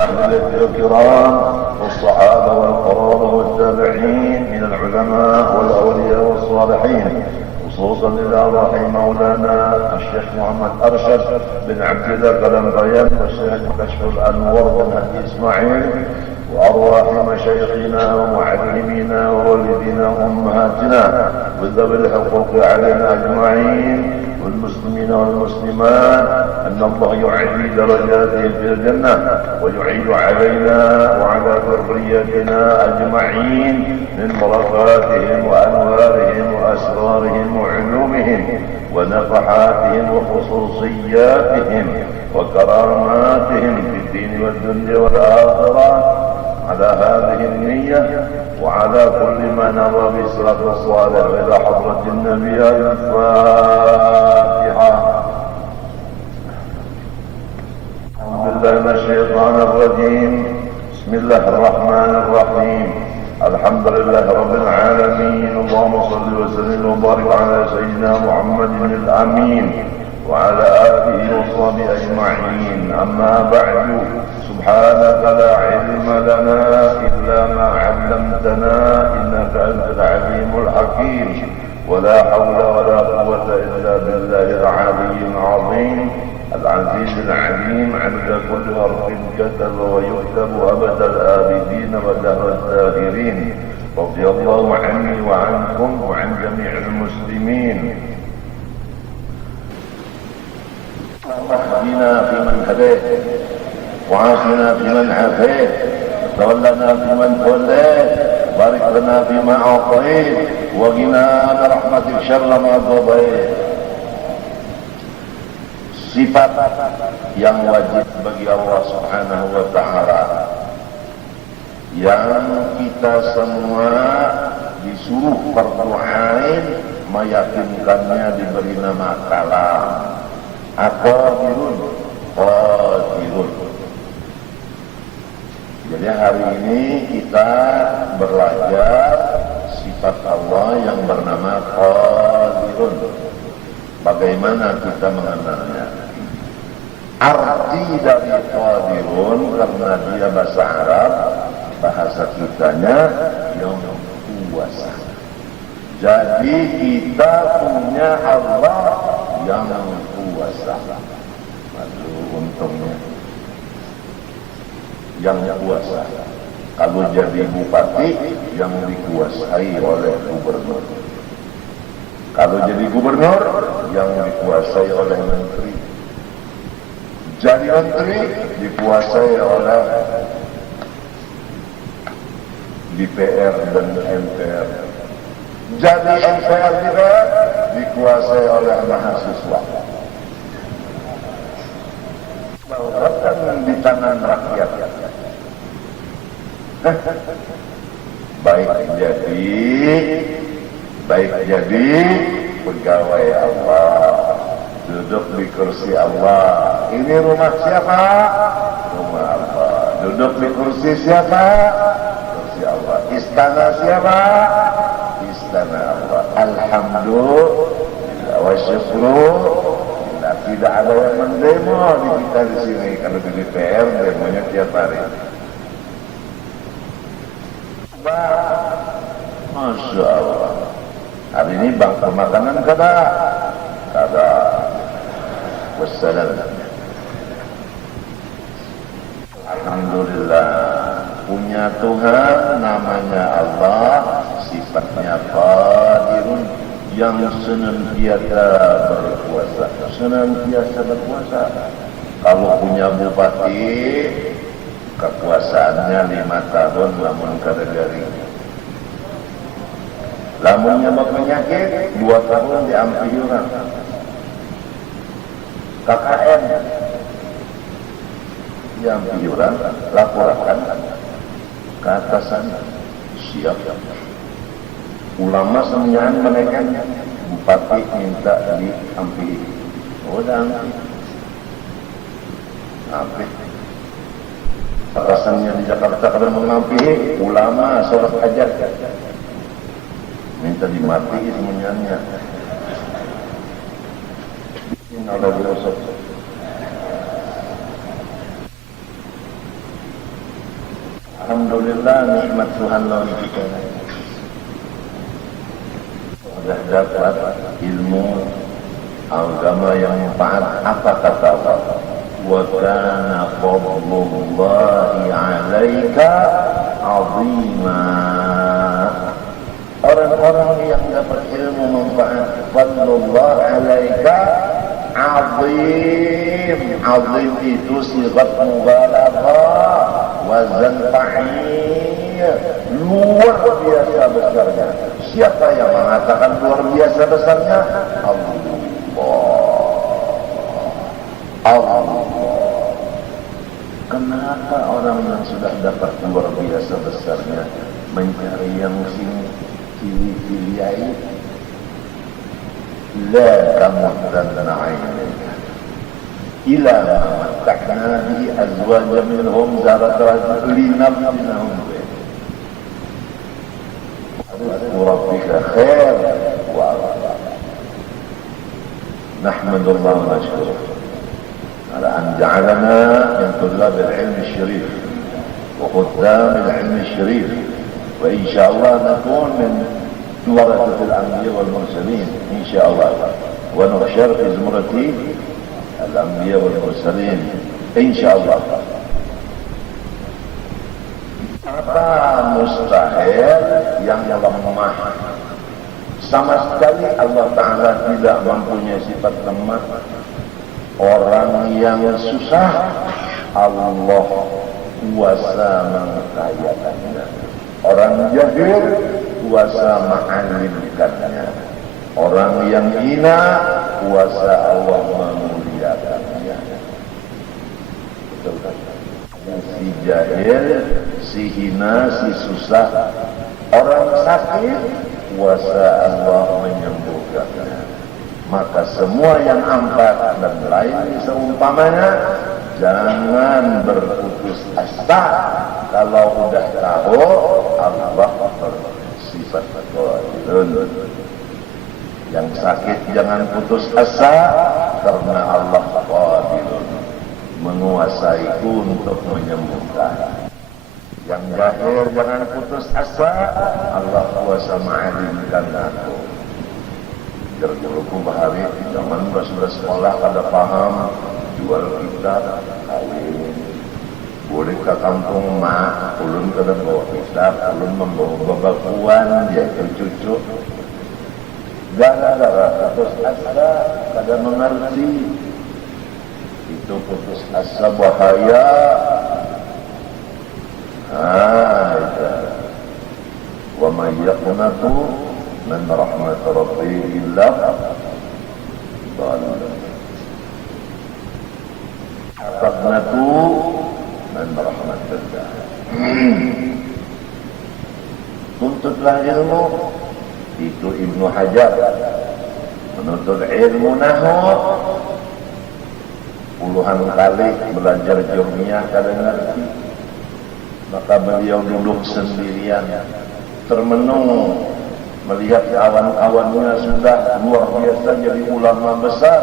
أهل الكرام والصحابة والقرابة والتابعين من العلماء والأولياء والصالحين، خصوصا إلى رحم مولانا الشيخ محمد أرشد بن عبد الله قلمبيان والشيخ كشف الأنور بن هدي إسماعيل، وأرواح مشايخنا ومعلمينا ووالدينا وأمهاتنا وذوي الحقوق علينا أجمعين والمسلمين والمسلمات، أن الله يعلي درجاتهم في الجنة ويعيد علينا وعلى ذريتنا أجمعين من بركاتهم وأنوارهم وأسرارهم وعلومهم ونفحاتهم وخصوصياتهم وكراماتهم في الدين والدنيا والآخرة. على هذه النية وعلى كل ما نرى بالصلاة والصالح إلى حضرة النبي. الفاتحة. أعوذ بالله من الشيطان الرجيم. بسم الله الرحمن الرحيم. الحمد لله رب العالمين. اللهم صل وسلم وبارك على سيدنا محمد الأمين وعلى آله وصحبه أجمعين. أما بعد، سبحانك لا علم لنا إلا ما علمتنا إنك أنت العليم الحكيم، ولا حول ولا قوة إلا بالله العلي العظيم العزيز العليم. عند كل حرف كتب ويكتب أبد الآبدين ودهر الداهرين. رضي الله عني وعنكم وعن جميع المسلمين. واهدنا فيمن هديت وعافنا فيمن عافيت وتولنا فيمن توليت، بارك لنا فيما أعطيت وقنا برحمتك شر ما قضيت. Sifat yang wajib bagi Allah Subhanahu wa ta'ala yang kita semua disuruh berdoain, meyakinkannya diberi nama kalam. Qadirun, qadirun. Jadi hari ini kita belajar sifat Allah yang bernama qadirun. Bagaimana kita mengenalnya? Arti dari qadirun, karena dia bahasa Arab, bahasa kitanya yang kuasa. Jadi kita punya Allah yang kuasa. Aduh, untungnya yang kuasa. Kalau jadi bupati, yang dikuasai oleh gubernur. Kalau jadi gubernur, yang dikuasai oleh menteri. Jadi menteri dikuasai oleh DPR dan MPR. Jadi MPR DPR dikuasai oleh mahasiswa. Bahkan di tangan rakyat. Baik jadi pegawai Allah, duduk di kursi Allah. Ini rumah siapa? Rumah Allah. Duduk di kursi siapa? Kursi Allah. Istana siapa? Istana Allah. Alhamdulillah wa syukrulillah. Tidak ada yang mendemo di kita di sini. Kalau di DPR demonya tiap hari. Masya Allah. Hari ini bangsa makanan kada. Wassalam. Alhamdulillah, punya Tuhan namanya Allah, sifatnya qadirun, yang senantiasa berkuasa. Kalau punya bupati, kekuasaannya 5 tahun lamun kada garing. Lamunnya penyakit 2 tahun diambil orang. KKN diambil orang, laporkan ke atasan, siap. Ulama semuanya menekan, bupati minta diambil. Udah ambil. Atasannya di Jakarta kada mengambil, ulama sholat hajat minta dimati semuanya. Alhamdulillah nikmat Tuhan lawan kita. Sudah dapat ilmu agama yang manfaat. Apa kata Allah? Wa kana fadlullahi 'alaika 'azima. Orang-orang yang dapat ilmu manfaat, fadlullah 'alaika 'azim. 'Azim itu sigat mubalaghah, wazan fa'il, luar biasa besarnya. Siapa yang mengatakan luar biasa besarnya? Allah. Kenapa orang yang sudah dapat luar biasa besarnya mencari yang pilih-pilih? La tamuddanna 'ainayka ila ma matta'na bihi azwajan minhum zaratan linafsinahum fihi. Rabbika khair wa abqa. Nahmadullah wa nashkuruh على أن جعلنا من طلاب العلم الشريف وخدام العلم الشريف، وإن شاء الله نكون من ورثة الأنبياء والمرسلين إن شاء الله، ونحشر في زمرة الأنبياء والمرسلين إن شاء الله. Apa mustahil yang lemah? Sama sekali Allah Ta'ala tidak mempunyai sifat lemah. Orang yang susah Allah kuasa mengkayakannya. Orang jahil kuasa mengalimkannya. Orang yang hina kuasa Allah memuliakannya. Betul kan? Si jahil, si hina, si susah, orang sakit kuasa Allah menyembuhkannya. Maka semua yang empat dan lain seumpamanya, jangan berputus asa. Kalau udah tahu Allah bersifat qadirun. Yang sakit jangan putus asa, karena Allah qadirun, menguasai untuk menyembuhkan. Yang jahil jangan putus asa, Allah kuasa mengalimkan aku. Dulu bahari zaman sudah sekolah kada paham, jual kitab kawin, boleh ke kampung mak, ulun kada bawa kitab, ulun membawa babakuan dia ke cucu. Gara-gara putus asa kada mengerti, itu putus asa bahaya. Itu wa may yaqnatu من رحمة ربه إلا ضال. تقنطوا من رحمة الله. Tuntutlah ilmu. Itu Ibnu Hajar menuntut ilmu nahwu puluhan kali belajar jurmiyah kada ngerti. Maka beliau duduk sendirian termenung melihat kawan-kawannya sudah luar biasa jadi ulama besar,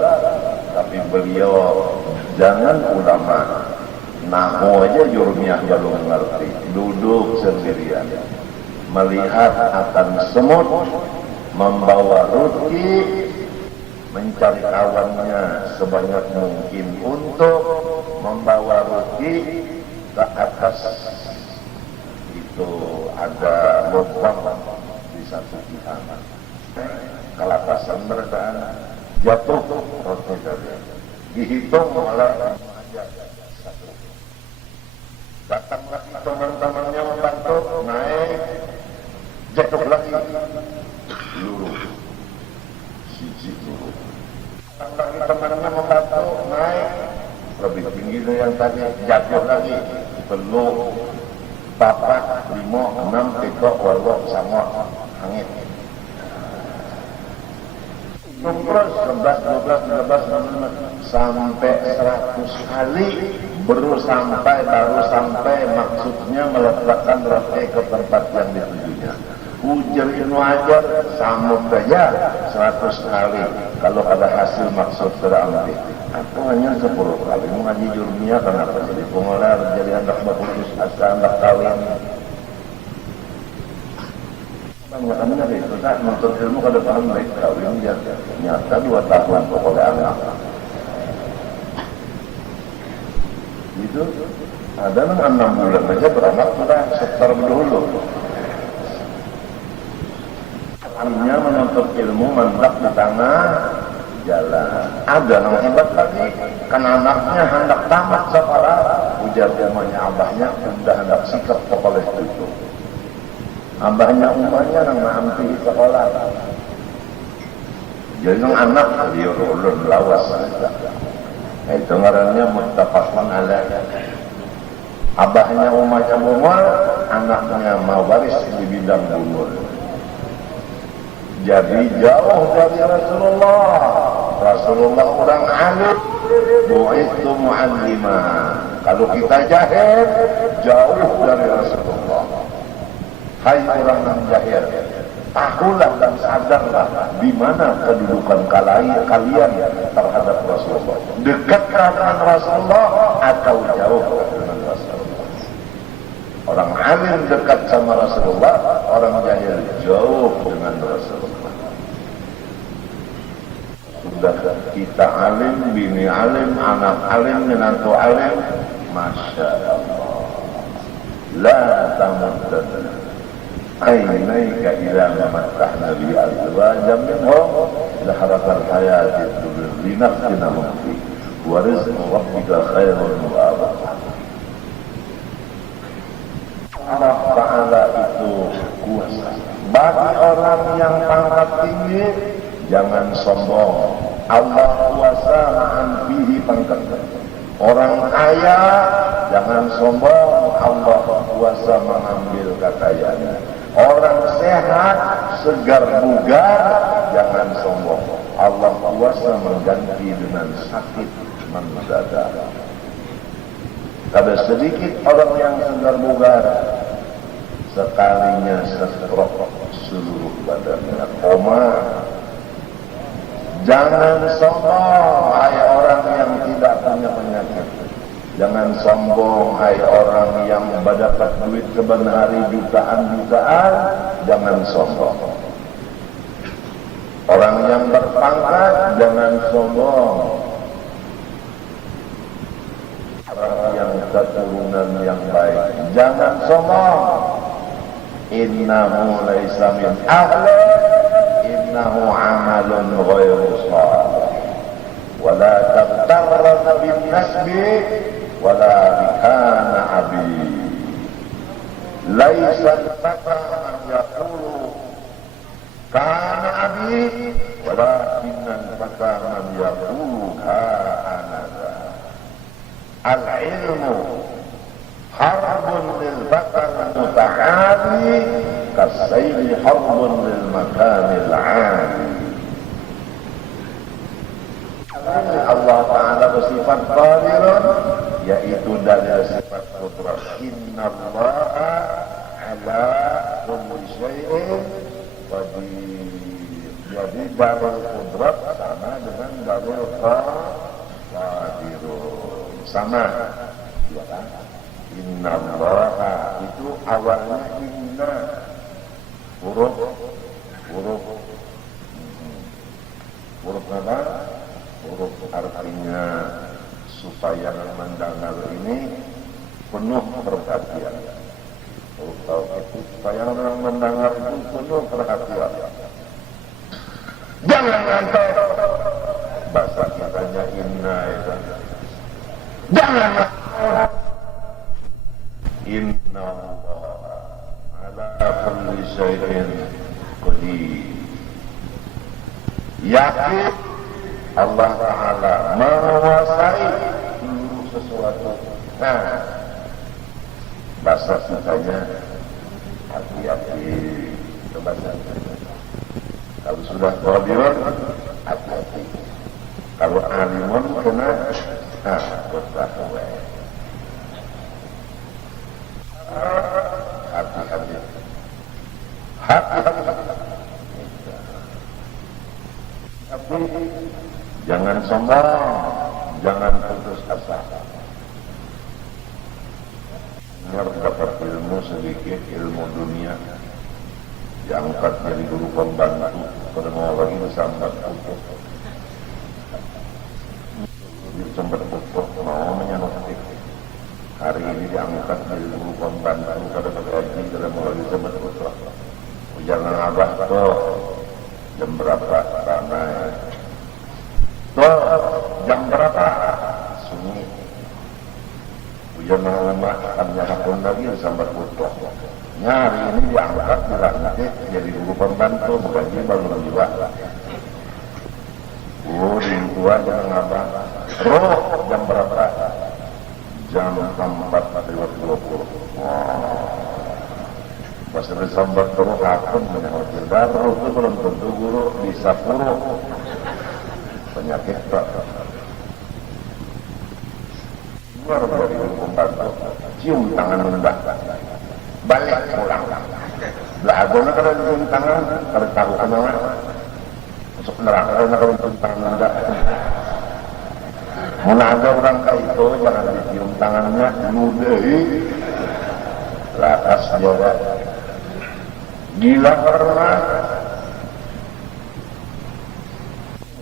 tapi beliau jangan ulama nahwu aja jurmiyah belum mengerti, duduk sendirian melihat akan semut membawa ruti, mencari kawannya sebanyak mungkin untuk membawa ruti ke atas. Itu ada lubang satu pihak, kelapasan mereka jatuh roti tadi, dihitung malah satu. Datang lagi teman-temannya membantu, naik, jatuh lagi, luruh, siji luruh. Datang lagi temannya membantu, naik, lebih tinggi dari yang tadi, jatuh lagi, peluk, papat, 5, 6, 7, 8, sama angin. Terus 11, 12, 13, 14 sampai 100 kali baru sampai maksudnya meletakkan rote ke tempat yang ditujunya. Ujar Ibnu Hajar sambung saja 100 kali kalau ada hasil maksud terambil. Aku hanya 10 kali mengaji jurumiyah kenapa jadi pengolah jadi anak bagus asa anak kawin. Banyak itu tak nuntut ilmu kada paham baik kawin dia nyata 2 tahun pokoknya anak. Itu ada 6 bulan aja beranak sudah sekitar dulu. Artinya menuntut ilmu mendak di tengah jalan. Ada yang hebat lagi, kan anaknya hendak tamat sekolah. Ujar umahnya abahnya, udah hendak sikap sekolah itu. Abahnya umahnya yang mampu sekolah. Jadi yang anak dia ulun lawas. Itu ngarannya muttafaqun alaih. Abahnya umahnya bunga, anaknya mawaris di bidang bunga. Jadi jauh dari Rasulullah. Rasulullah orang alim, bu'ithu mu'allimah. Kalau kita jahil, jauh dari Rasulullah. Hai orang yang jahil, tahulah dan sadarlah di mana kedudukan kalian terhadap Rasulullah. Dekat dengan Rasulullah atau jauh dengan Rasulullah. Orang alim dekat sama Rasulullah, orang jahil jauh dengan Rasulullah. Sudah kita alim, bini alim, anak alim, menantu alim, Masya Allah. La tamuddanna aynayka ila mamatta'na bi azwajan minhum zahratal hayatid dunya linaftinahum fi wa rizqu rabbika khairun wa abqa. Allah Ta'ala itu kuasa. Bagi orang yang pangkat tinggi, jangan sombong. Allah kuasa ma'an fihi pangkat. Orang kaya, jangan sombong. Allah kuasa mengambil kekayaannya. Orang sehat, segar bugar, jangan sombong. Allah kuasa mengganti dengan sakit mendadak. Ada sedikit orang yang segar bugar, sekalinya setrok seluruh badannya koma. Jangan sombong, hai orang yang tidak punya penyakit. Jangan sombong, hai orang yang mendapat duit keben hari jutaan-jutaan. Jangan sombong. Orang yang berpangkat, jangan sombong. Orang yang keturunan yang baik, jangan sombong. Innahu laisa min ahli, innahu amalun ghairu salih. Wala taghtarranna bin nasbi wala bikana abi. Laisa al-fata man yaqulu kana abi, walakinna al-fata man yaqulu ha anada. Al-ilmu harbun lil bakar muta'ali kasayli harbun lil makanil 'ali. Allah Ta'ala bersifat qadirun, yaitu dari sifat qudrat. Innallaha ala kulli syai'in qadir. Jadi dalil qudrat sama dengan dalil qadirun, sama ya kan? Innallaha itu awalnya inna, huruf apa? Huruf artinya supaya mendengar ini penuh perhatian. Huruf tauhid itu supaya orang mendengar itu penuh perhatian. Jangan ngantor. Bahasa kitanya inna itu. Jangan ngantor. Inna Allah ala kulli syai'in qadir. Yakin Allah Ta'ala menguasai seluruh sesuatu. Nah, bahasa kitanya hati-hati. Bahasa kalau sudah qadirun, hati-hati. Kalau alimun kena, bertakwa. Hati-hati. Tapi jangan sombong, jangan putus asa. Dengar dapat ilmu sedikit, ilmu dunia, diangkat jadi guru pembantu, pada mau lagi disambat putus. Disambat putus, mau menyanyi. Hari ini diangkat jadi guru pembantu, kada berhaji, kada mau lagi disambat putus. Jangan abah tuh, jam berapa ramai? Tuh, jam berapa? Sunyi. Hujan rumah hanya hakun lagi sampai putus. Hari ini diangkat dilantik jadi guru pembantu, bukan dia baru jiwa. Di tua jangan abah. Roh, jam berapa? Jam 4:20. Pas disambat terus hakun menyangkut darah itu belum tentu guru bisa puluh penyakit pak. Luar dari guru pembantu, cium tangan rendah, balik pulang. Belagona kalau cium tangan, kalau tahu kenapa masuk neraka kalau cium tangan rendah. Mana ada orang kayak itu jangan dicium tangannya, ludahi, lakas jaga. Gila karena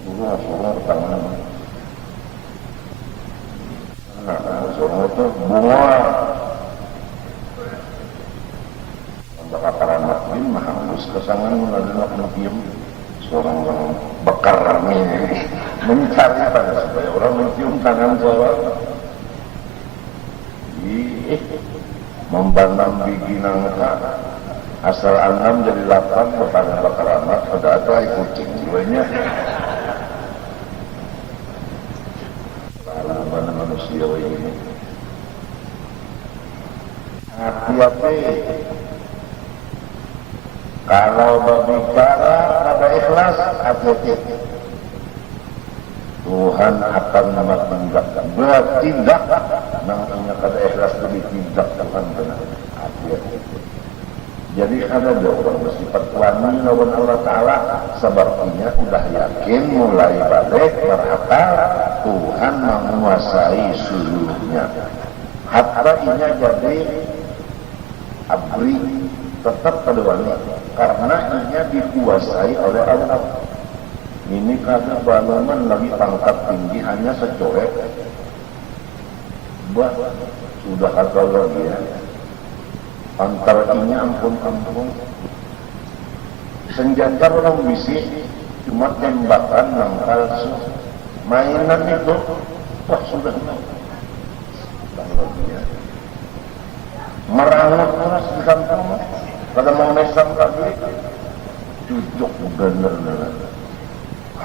suruh tangan. Nah, suruh itu bunga. Untuk akaran makin mahal, kesangan menadilak makin seorang yang bekar ini mencari pada supaya orang mencium tangan seorang. Membanam biji nangka. Asal 6 jadi 8, bertanya bakar amat, ada kucing jiwanya. Lalu mana manusia ini? Hati-hati. Kalau berbicara ada ikhlas, hati-hati. Tuhan akan bertindak. Namanya kada ikhlas lebih tindak Tuhan benar. Hati-hati. Jadi ada orang bersifat wani lawan Allah Ta'ala sepertinya udah yakin mulai balik merata Tuhan menguasai seluruhnya. Hatta inya jadi abri tetap pada wani karena inya dikuasai oleh Allah. Ini karena bangunan lagi pangkat tinggi hanya secoek. Bah, sudah kata lagi ya. Antara ini ampun senjata orang bisik cuma tembakan yang palsu mainan itu wah sudah merangut terus di kampung pada mau mesam lagi cucuk bener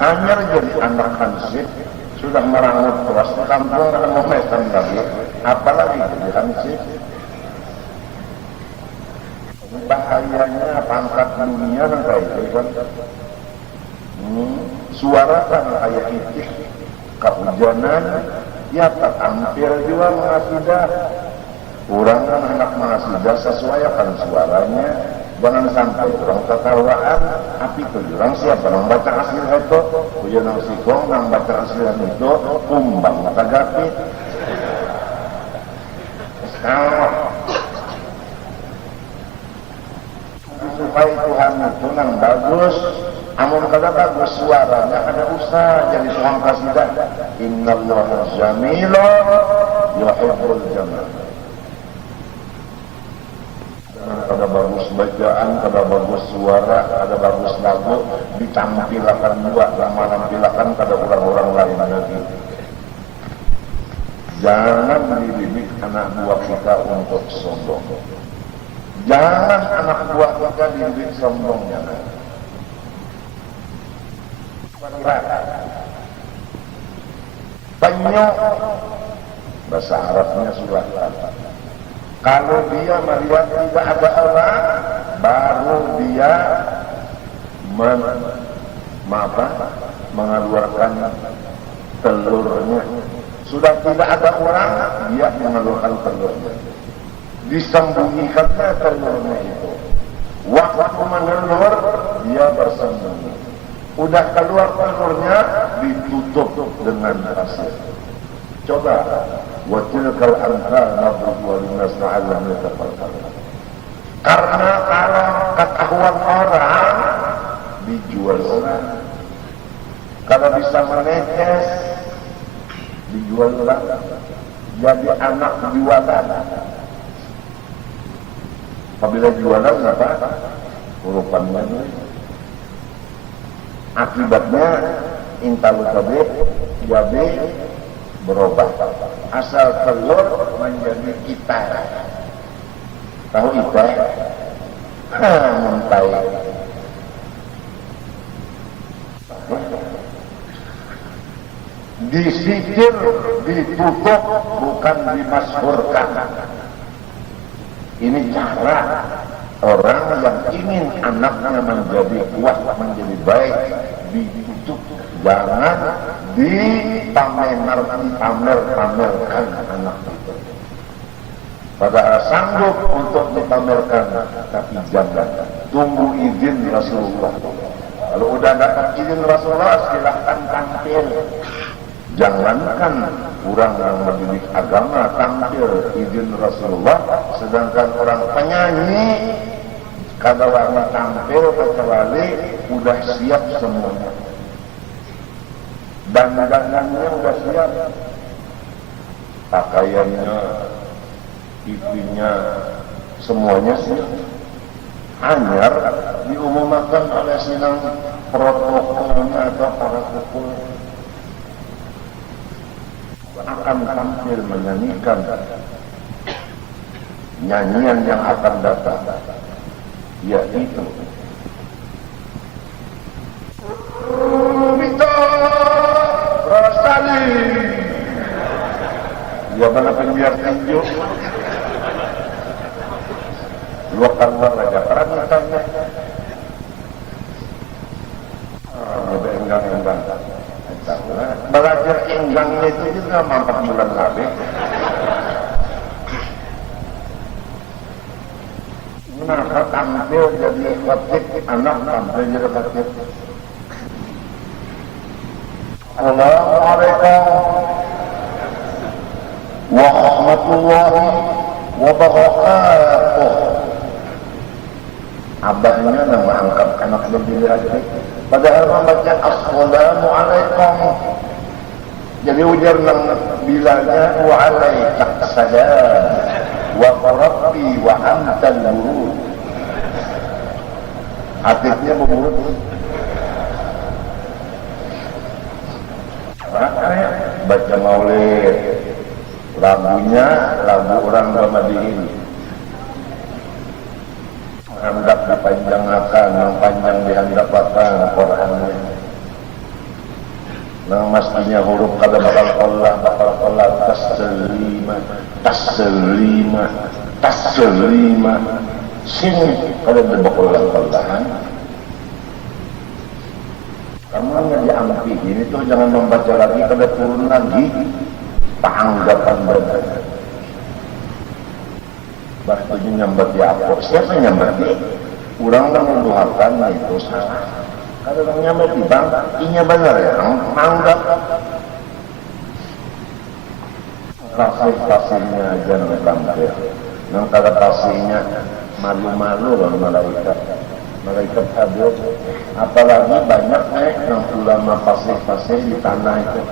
hanya jadi anak hansip sudah merangut terus di kampung pada mau mesam lagi apalagi jadi hansip. Bahayanya pangkat dunia kan kayak itu kan suara kan kayak itik kehujanan ya tak hampir juga mengasidah orang kan anak mengasidah sesuai akan suaranya jangan sampai orang ketawaan api itu orang siapa yang baca asli itu hujan yang sikong yang baca asli itu kumbang tagapi supaya Tuhan itu yang bagus amun kada bagus suaranya ada usaha jadi seorang kasidah innallaha jamila yuhibbul jamal kada bagus bacaan kada bagus suara kada bagus lagu ditampilkan juga sama nampilakan kada orang-orang lain lagi. Jangan dididik anak buah kita untuk sombong. Jangan anak buah kita dididik sombong, jangan. Penyok, bahasa Arabnya surat. Kalau dia melihat tidak ada orang, baru dia mengeluarkan telurnya. Sudah tidak ada orang, dia mengeluarkan telurnya. Disembunyikannya telurnya itu. Waktu mengelur, dia bersembunyi. Udah keluar telurnya, ditutup dengan pasir. Coba, watilkal amsal nadribuha linnas la'allahum yatafakkarun. Karena kalau ketahuan orang, dijual orang. Kalau bisa menetes, dijual orang. Jadi anak jualan. Apabila jualan apa? Urupannya. Akibatnya intalu tabib jadi berubah. Asal telur menjadi itar. Tahu itar? Muntai. Disisir, ditutup, bukan dimasyhurkan. Ini cara orang yang ingin anaknya menjadi kuat, menjadi baik, ditutup. Jangan dipamerkan anak itu. Padahal sanggup untuk dipamerkan, tapi jangan. Tunggu izin Rasulullah. Kalau udah dapat izin Rasulullah, silahkan tampil. Jangankan orang yang mendidik agama tampil izin Rasulullah, sedangkan orang penyanyi kada warna tampil kecuali udah siap semuanya. Dandanannya udah siap, pakaiannya, pipinya, semuanya siap. Hanya diumumkan oleh sidang protokolnya atau para pukul akan tampil menyanyikan nyanyian yang akan datang, yaitu Vito Rosali. Ya mana penyiar tinju luakan raja peranakannya enggang-enggang belajar enggangnya itu juga 4 bulan lebih. Kenapa tampil jadi khatib, anak tampil jadi khatib. Assalamualaikum warahmatullahi wabarakatuh. Abahnya nama angkat anak lebih lagi. Padahal membaca Assalamualaikum. Jadi ujar bilangnya wa'alaikassalam wa rabbi wa antal murud. Atiknya memurut. Makanya baca maulid, lagunya lagu orang Ramadiin. Hendak dipanjangkan, yang panjang dihandapkan Qurannya. Yang mestinya huruf kada bakal kolah taslima sini kada bakal kolahan. Kamu hanya diampi ini tuh jangan membaca lagi, kada turun lagi panggapan benar. Waktunya nyambat di apa? Siapa nyambat di? Orang menuduhakan itu salah. Kalau orang nyambat di bang, inya benar ya, manggap. Kasih-kasihnya aja tampil. Yang kada kasihnya malu-malu orang malaikat. Malaikat hadir. Apalagi banyak yang ulama pasih-pasih di tanah itu.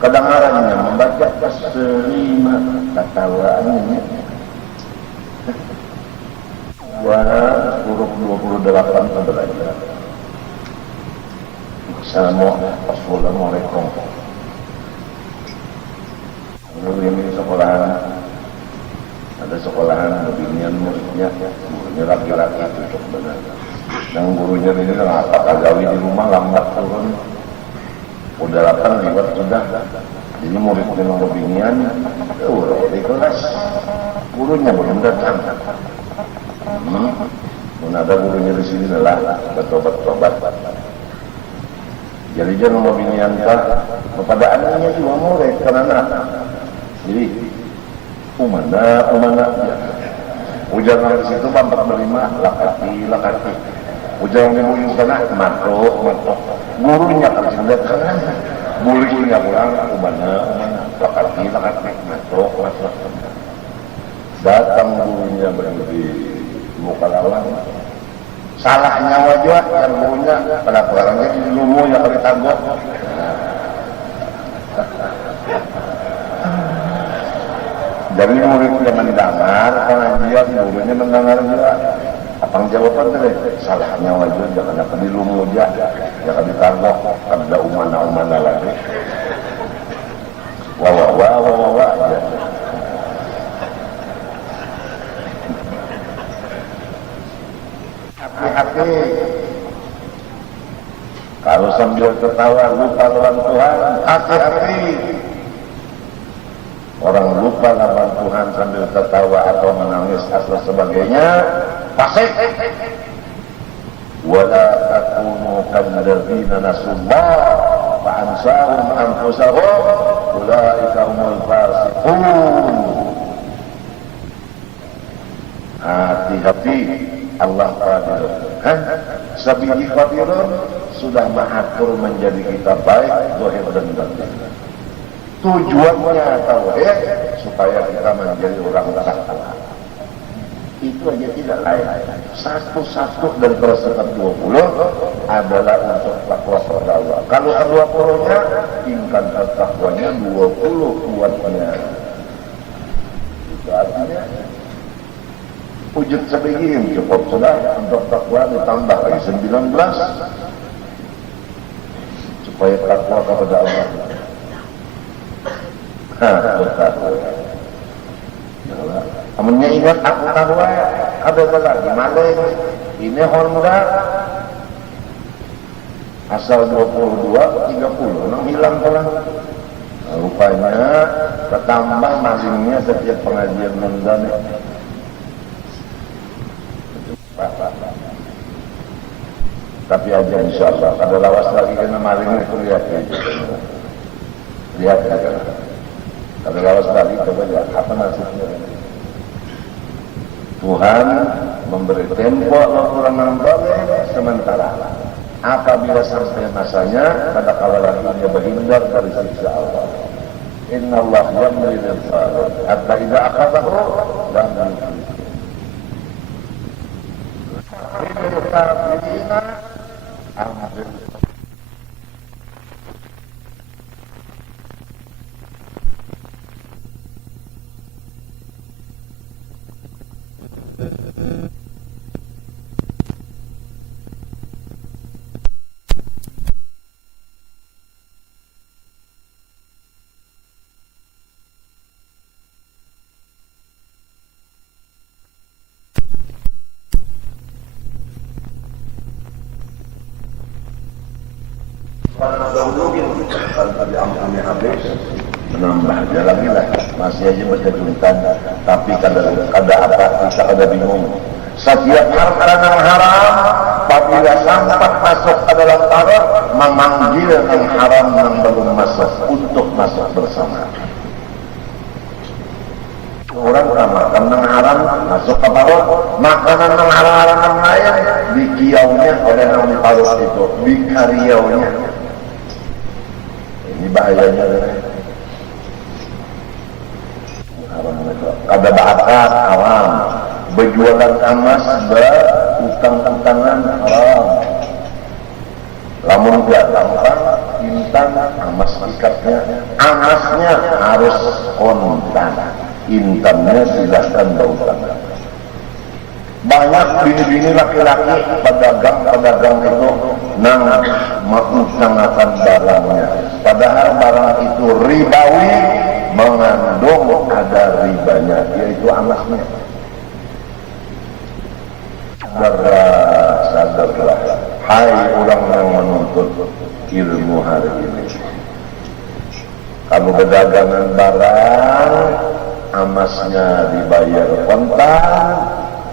Kedengarannya membaca keselima katawaan ini. Huruf 28 belajar. Assalamualaikum. Ini sekolahan, ada sekolahan beginian muridnya, gurunya laki-laki cocok benar. Yang gurunya ini apa kagawi di rumah lambat turun. Udah 8 lewat sudah. Jadi muridnya yang beginian, udah di kelas. Gurunya belum datang. Ada gurunya di sini adalah bertobat-tobat. Jadi jangan mau binian kepada anaknya juga murid karena jadi umana ya. Hujan di situ 45 lakati. Hujan di buyung sana matok. Gurunya kalau lihat kan bulinya pulang umana lakati matok. Datang gurunya berdiri muka lawan. Salahnya wajah yang gurunya pada orangnya ilmunya kali tangguh. Jadi muridnya mendengar pengajian, gurunya mendengar juga. Apang jawaban teh salahnya wajah jangan ada ilmu aja, jangan ditangguh kada umana lagi. Wah aja. Hati-hati kalau sambil ketawa lupa lawan Tuhan, hati-hati. Orang lupa lawan Tuhan sambil ketawa atau menangis atau sebagainya, fasik. Wala takunu kalladzina nasullah fa ansahum anfusahum ulaika humul fasiqun. Hati-hati. Allah qadir. Sabili qadirun sudah mengatur menjadi kita baik zahir dan batin. Tujuannya tauhid supaya kita menjadi orang takwa. Itu aja tidak lain. Satu-satu dari persekat 20 adalah untuk takwa kepada Allah. Kalau 20-nya tingkat takwanya 20 kuatnya. Itu artinya wujud sebegini cukup sudah untuk takwa ditambah lagi 19 supaya takwa kepada Allah. Amunnya ingat aku takwa ada lagi maling ini Honda asal 22 30 nang hilang pelan. Rupanya ketambah malingnya setiap pengajian Honda nih. Tapi aja insya Allah kada lawas lagi kena maling itu lihat aja kada lawas lagi coba lihat apa nasibnya. Tuhan memberi tempo orang yang boleh sementara. Apabila sampai masanya kada kala lagi dia berhindar dari siksa Allah. Inna Allah yamli lil zalim hatta idza akhadahu lam yuflih. Tadi ampuni habis menambah dia lagi lah masih aja baca juntan tapi kada apa kita kada bingung setiap harta haram apabila sampai masuk ke dalam taraf memanggil yang haram yang belum masuk untuk masuk bersama. Orang makan yang haram masuk ke parut, makanan yang haram yang lain dikiaunya oleh yang di parut itu dikariaunya. Ini bahayanya haram itu. Kada bakat haram, berjualan emas berutang-utangan haram. Lamun gak gampang, intan emas ikatnya, emasnya harus kontan, intannya silahkan berutang. Banyak bini-bini laki-laki pedagang itu nang mengutamakan barangnya. Padahal barang itu ribawi mengandung ada ribanya, yaitu amasnya. Sadarlah, hai orang yang menuntut ilmu hari ini. Kamu berdagangan barang, amasnya dibayar kontan,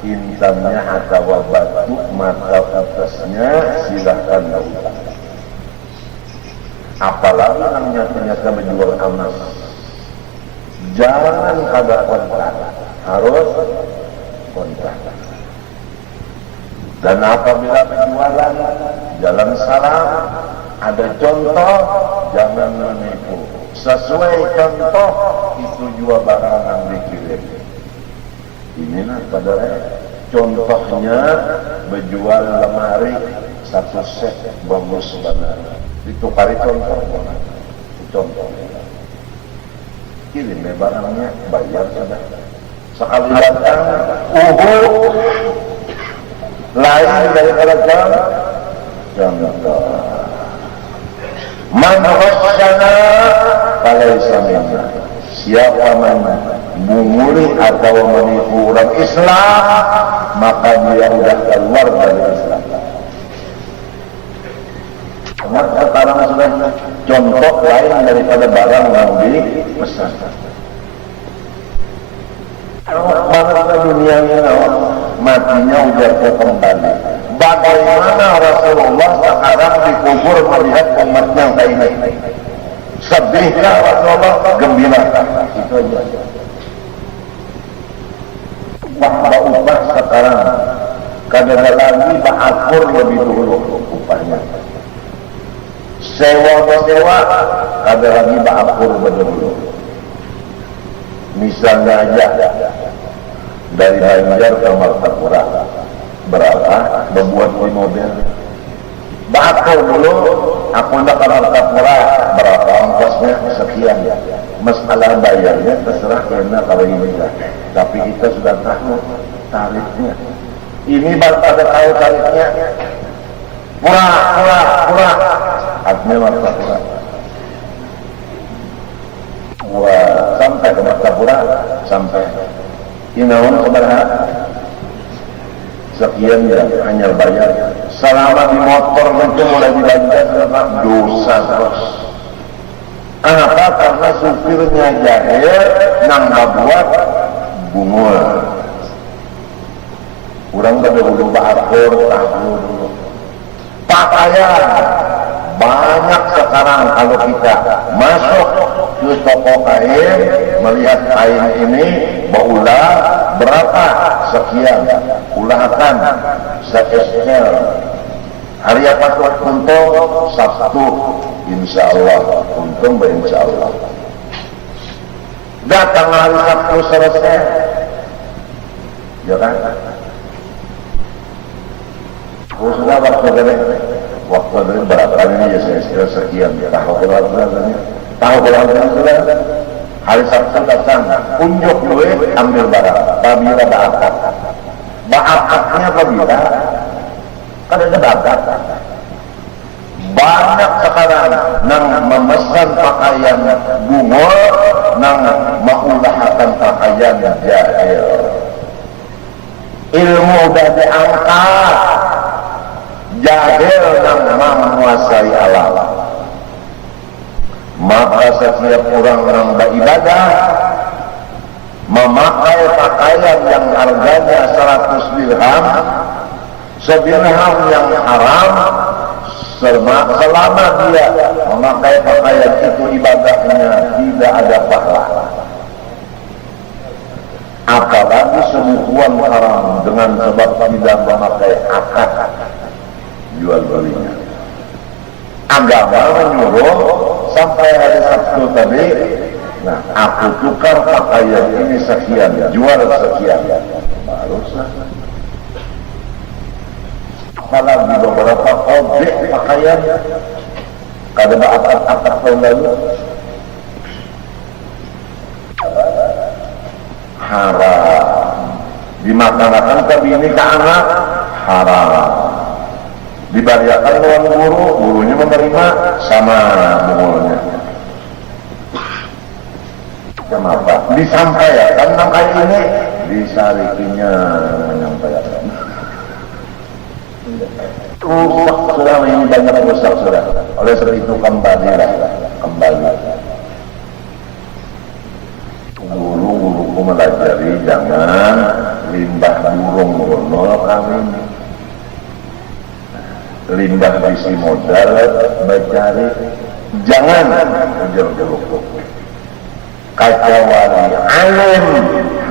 intannya atau batu mata atasnya silahkan utang. Apalagi yang ternyata menjual emas, jangan ada kontan, harus kontrak. Dan apabila penjualan jalan salam, ada contoh, jangan menipu. Sesuai contoh itu juga barang yang dikirim. Inilah padahal contohnya menjual lemari satu set bagus benar. Ditukari contohnya. Kirim barangnya, bayar saja. Sekali datang, lain daripada contoh. Man ghasyana falaysa minna. Siapa mengumuri atau menipu orang Islam, maka dia sudah keluar dari Islam. Karena sekarang sudah contoh lain daripada barang yang dipesan. Mana dunia ini matinya udah kembali. Bagaimana Rasulullah sekarang dikubur melihat umatnya kayak ini? Sedihlah Rasulullah, gembira. Itu aja. Ubah sekarang kadang lagi baakur lebih dulu upahnya. Sewa kadang lagi baakur lebih dulu. Misalnya aja dari Banjar ke Martapura berapa membuat di mobil baakur dulu, aku nak ke Martapura berapa ongkosnya sekian. Masalah bayarnya terserah karena kalau ini enggak. Tapi kita sudah tahu tarifnya. Ini baru pada tahu tarifnya. Murah. Artinya Martapura. Wah, sampai ke Martapura, sampai. Inawan keberhak. Sekian ya, hanya bayar. Selama di motor itu mulai dibayar dosa terus. Kenapa? Karena supirnya jahil, nambah buat bungul. Kurang dulu baakur, tahu dulu. Pakaian banyak sekarang kalau kita masuk ke toko kain, melihat kain ini baulah berapa sekian, ulahkan se-SL. Hari apa tuh untung Sabtu, insya Allah untung insya Allah. Datang hari Sabtu selesai, ya kan? Sudah waktu dari berapa kali ini ya saya sekian. Tahu kalau sudah hari Sabtu datang, unjuk duit, ambil barang. Apabila ba'akatnya apabila kan ada bakat. Banyak sekarang nang memesan pakaian bungul, nang mengulahkan pakaian jahil. Ilmu udah diangkat, jahil nang menguasai alam. Maka setiap orang yang beribadah memakai pakaian yang harganya 100 dirham, sedirham yang haram, selama dia memakai pakaian itu ibadahnya tidak ada pahala. Apalagi sebukuan haram dengan sebab tidak memakai akad jual belinya. Agama menyuruh sampai hari Sabtu tadi, nah aku tukar pakaian ini sekian, jual sekian, baru sah. Apalagi beberapa objek pakaian, kadang akad-akad tahun lalu haram, dimakan ke bini ke anak haram. Dibayarkan uang guru, gurunya menerima sama bungunya. Kenapa? Disampaikan tentang kali ini, disarikinya menyampaikan. Rusak selama ini banyak rusak sudah. Oleh sebab itu kembali. Dulu guruku melajari jangan limbah burung nol kawin. Limbah bisi modal mencari, jangan ujar-ujar kacauan alim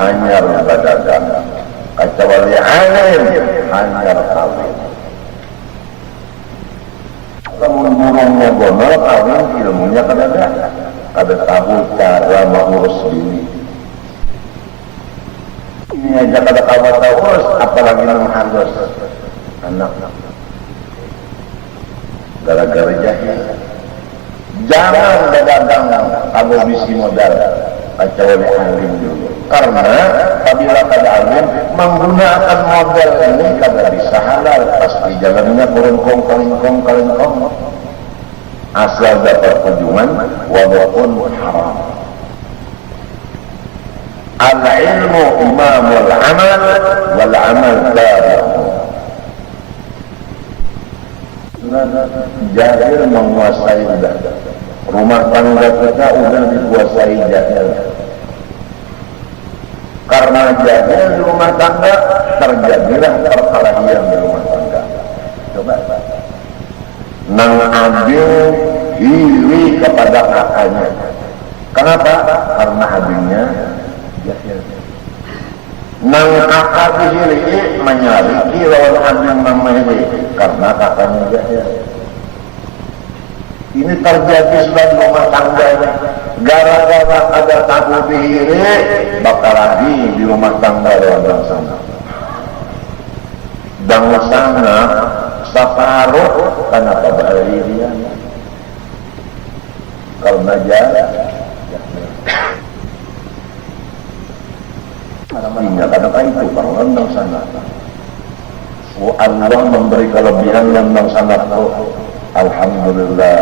hanya berdagang. kecuali alim hanya kawin. Lamun burungnya gonol kawin ilmunya kada tahu cara mengurus bini. Ini aja kada kawan urus, apalagi menghalus anak. Gara-gara jahil. Jangan dagang kamu bisi modal kecuali alim dulu. Karena apabila kada alim menggunakan modal ini kada bisa halal, pasti jalannya kalingkong. Asal dapat kunjungan walaupun haram. Al-ilmu imamul amal wal amal tabi'uhu. Jahil menguasai rumah tangga kita udah dikuasai jahil. Karena jahil di rumah tangga terjadilah perkelahian di rumah tangga. Coba nang adil iri kepada kakaknya. Kenapa? Karena adilnya jahil. Nang kakak dihiri menyaliki lawan adil memahiri karena kakaknya jahil. Ini terjadi sudah di rumah tangga ini. Gara-gara ada tahu dihiri bakal lagi di rumah tangga lawan sana. Dan sana separuh karena kebahagiaan karena jahil. Artinya kata itu kalau rendang sana Allah memberi kelebihan rendang sana tuh alhamdulillah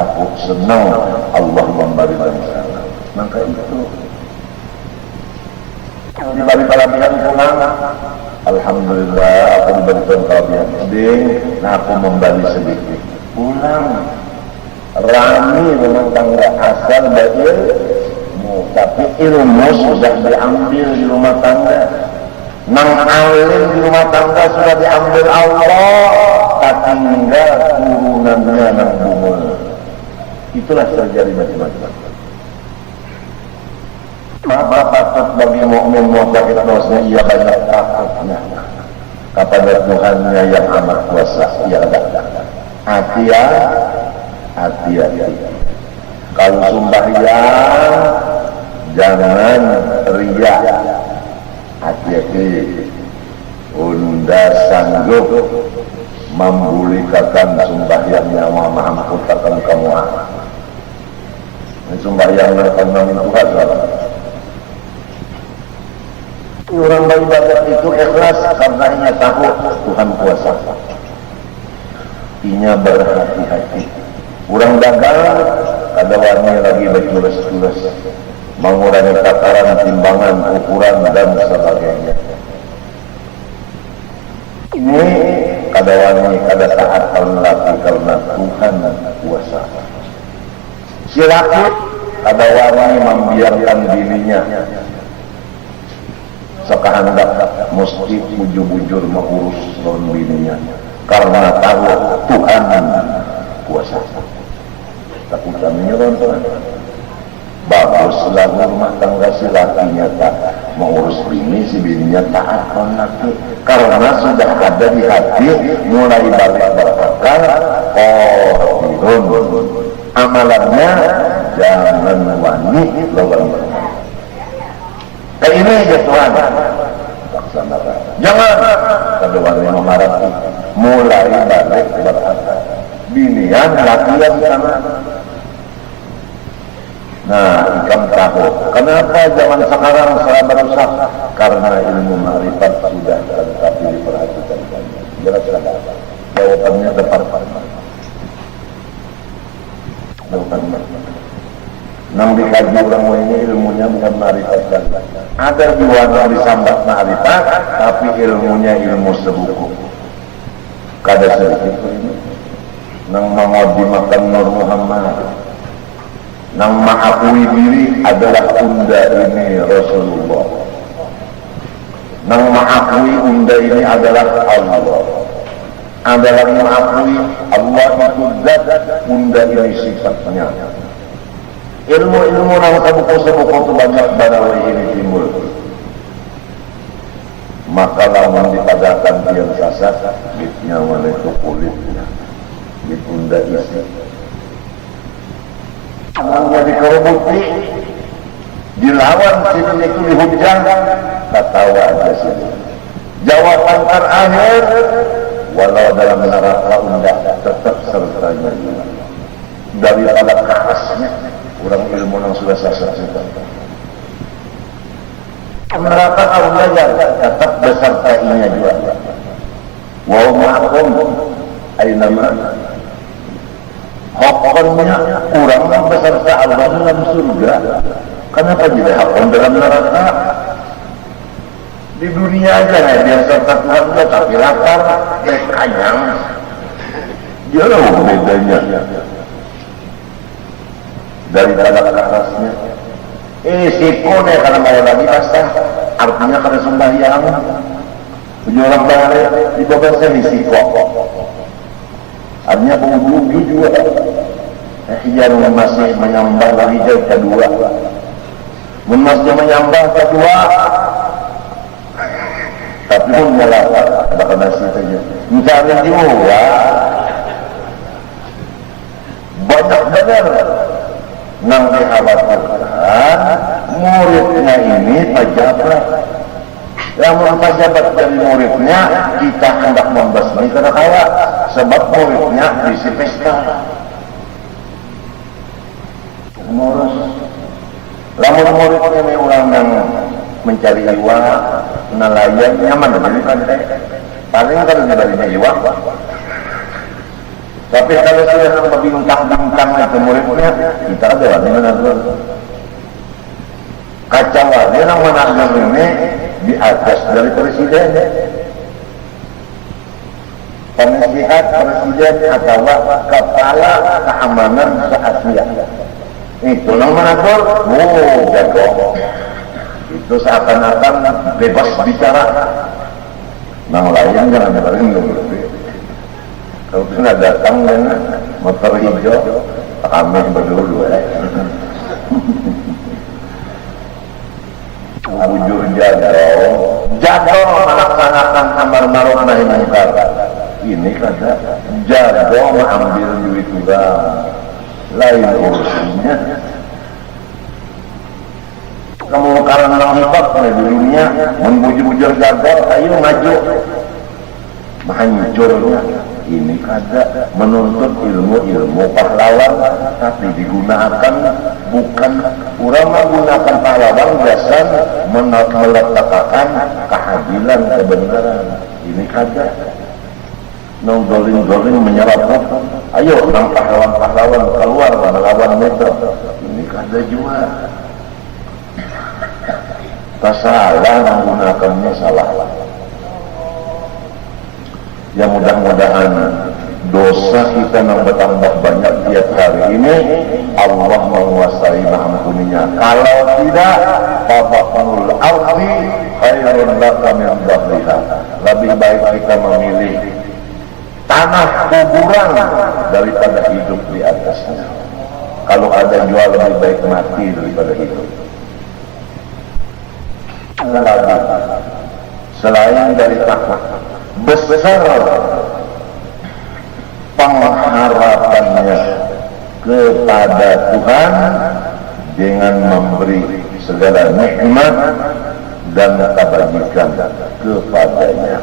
aku senang Allah memberi rendang sana. Maka itu diberi kelebihan pulang alhamdulillah aku diberikan kelebihan sedih, nah aku memberi sedikit pulang rami rumah tangga asal baik. Tapi ilmu sudah diambil di rumah tangga. Nang alim di rumah tangga sudah diambil Allah, tak tinggal turunannya nang bumul. Itulah terjadi macam-macam. Maka patut bagi mukmin muttaqin dosanya ia banyak takutnya kepada Tuhannya yang amat kuasa. Ia hati-hati. Kalau sembahyang jangan riak, hati-hati. Unda sanggup membulikakan sembahyangnya mamputakan kamu. Sembahyang akan Tuhan. Orang beribadah itu ikhlas karena ia tahu Tuhan kuasa. Ia berhati-hati. Orang dagang kada wani lagi bertulis-tulis mengurangi takaran, timbangan, ukuran dan sebagainya. Ini kada wani kada taat laki karena Tuhan kuasa. Si laki kada wani membiarkan dirinya sekahendak mesti bujur-bujur mengurus lawan bininya karena tahu Tuhan kuasa. Takut kami nyeronton. Baguslah rumah tangga si lakinya tak mengurus bini, si bininya taat kon laki. Karena sudah ada di hati mulai balik berakal. Amalannya jangan wani lawan berkata. Ini aja Tuhan. Laksanakan. Jangan kada wani memarahi. Mulai balik berakal. Binian lakian sama. Nah, ikam tahu kenapa zaman sekarang saya merusak? Karena ilmu ma'rifat sudah tetapi diperhatikan. Jelas-jelas jawabannya tepat. Jawabannya nang dikaji orang ini ilmunya bukan ma'rifat. Ada jiwa yang disambat ma'rifat tapi ilmunya ilmu sebuku. Kada sedikit ini nang mengabdi makan Nur Muhammad, nang mengakui diri adalah unda ini Rasulullah, nang mengakui unda ini adalah Allah, adalah mengakui Allah itu zat, unda ini sifatnya. Ilmu-ilmu nang sebuku-sebuku itu banyak barawai ini timbul. maka lamun dipadakan tiang sasat bitnya mana itu kulitnya ditunda isi amangnya dikerebuti dilawan sini itu dihujang katawa aja sini jawaban terakhir walau dalam neraka unda tetap sertanya daripada kerasnya orang ilmu yang sudah sasat juga neraka unda tetap besertainya juga wa ma'akum aynama hakonnya orang beserta Allah dalam surga. Kenapa jadi hakon dalam neraka? Di dunia aja dia serta Tuhan juga tapi lapar dan kanyang. Jauh bedanya daripada kerasnya. Sikone karena mau lagi basah, artinya karena sembahyang. Punya orang baru di bawah saya siko. Artinya penghubung juga. Yang masih menyambah lagi jauh kedua. Masih menyambah kedua. Tapi pun melapar, bakal nasi saja. Mencari juga. Banyak benar. Nang dikhawatirkan, muridnya ini pejabat. Yang pejabat dari muridnya, kita hendak membasmi kenakawa. Sebab muridnya berisi pesta. Ngurus. Lamun muridnya ini orang yang mencari iwa, nelayan, nyaman dari pantai. Paling kalau nyarinya iwa. Tapi kalau saya yang berbintang-bintang itu muridnya, kita ada lah ini menanggung. Kacauannya yang menanggung ini di atas dari presiden. Penasihat presiden atau kepala keamanan se-Asia. Itu yang mengatur, jago. Itu seakan-akan bebas bicara. Nang lain jangan dengerin dulu. Kalau kita datang dengan motor hijau, kami berdua. Bujur jago melaksanakan amar ma'ruf nahi munkar. Ini kata jago mengambil duit orang. Lain urusannya. Kamu karena orang hebat di dunia membujur-bujur gagal, ayo maju. Menghancurnya. Ini kada menuntut ilmu pahlawan, tapi digunakan bukan orang menggunakan pahlawan dasar meletakkan keadilan kebenaran. Ini kada. Nong doling menyerap. Ayo orang pahlawan keluar melawan metro. Ini kada juga. Tak salah menggunakannya salah. Ya mudah-mudahan dosa kita yang bertambah banyak tiap hari ini Allah menguasai mengampuninya. Kalau tidak, tabaqanul ardi khairun laka min dhahriha. Lebih baik kita memilih tanah kuburan daripada hidup di atasnya. Kalau ada jual lebih baik mati daripada hidup. Selain dari takwa besar pengharapannya kepada Tuhan dengan memberi segala nikmat dan kebajikan kepadanya.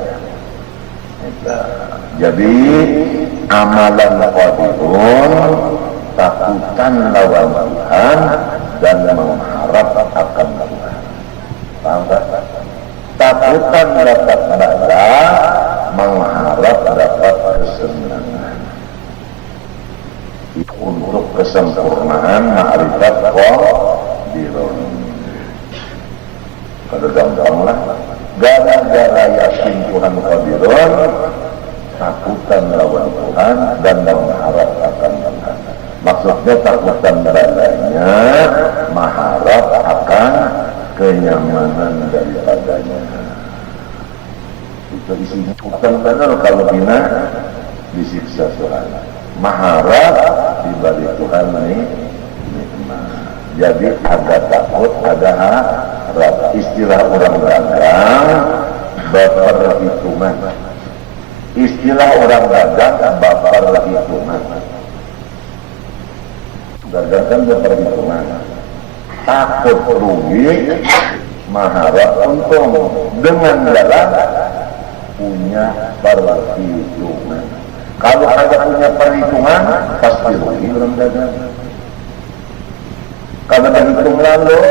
Jadi amalan qadirun takutan lawan Tuhan dan mengharap akan Tuhan. Paham tak? Takutan dapat bala, mengharap dapat kesenangan. Untuk kesempurnaan ma'rifat qadirun. Kalau gampanglah, gara-gara yakin Tuhan qadirun, takutan lawan Tuhan dan mengharap akan Tuhan. Maksudnya takutan balanya, mengharap akan kenyamanan daripadanya. Itu isinya. Bukan benar kalau bina disiksa Tuhan. Maharap dibagi Tuhan ini nikmat. Jadi ada takut, ada harap. Istilah orang dagang berperhitungan. Istilah orang dagang berperhitungan. Dagang kan berperhitungan. Takut rugi, mengharap untung dengan jalan punya perhitungan. Kalau ada punya perhitungan, pasti rugi orang dagang. Kalau berhitung lalu,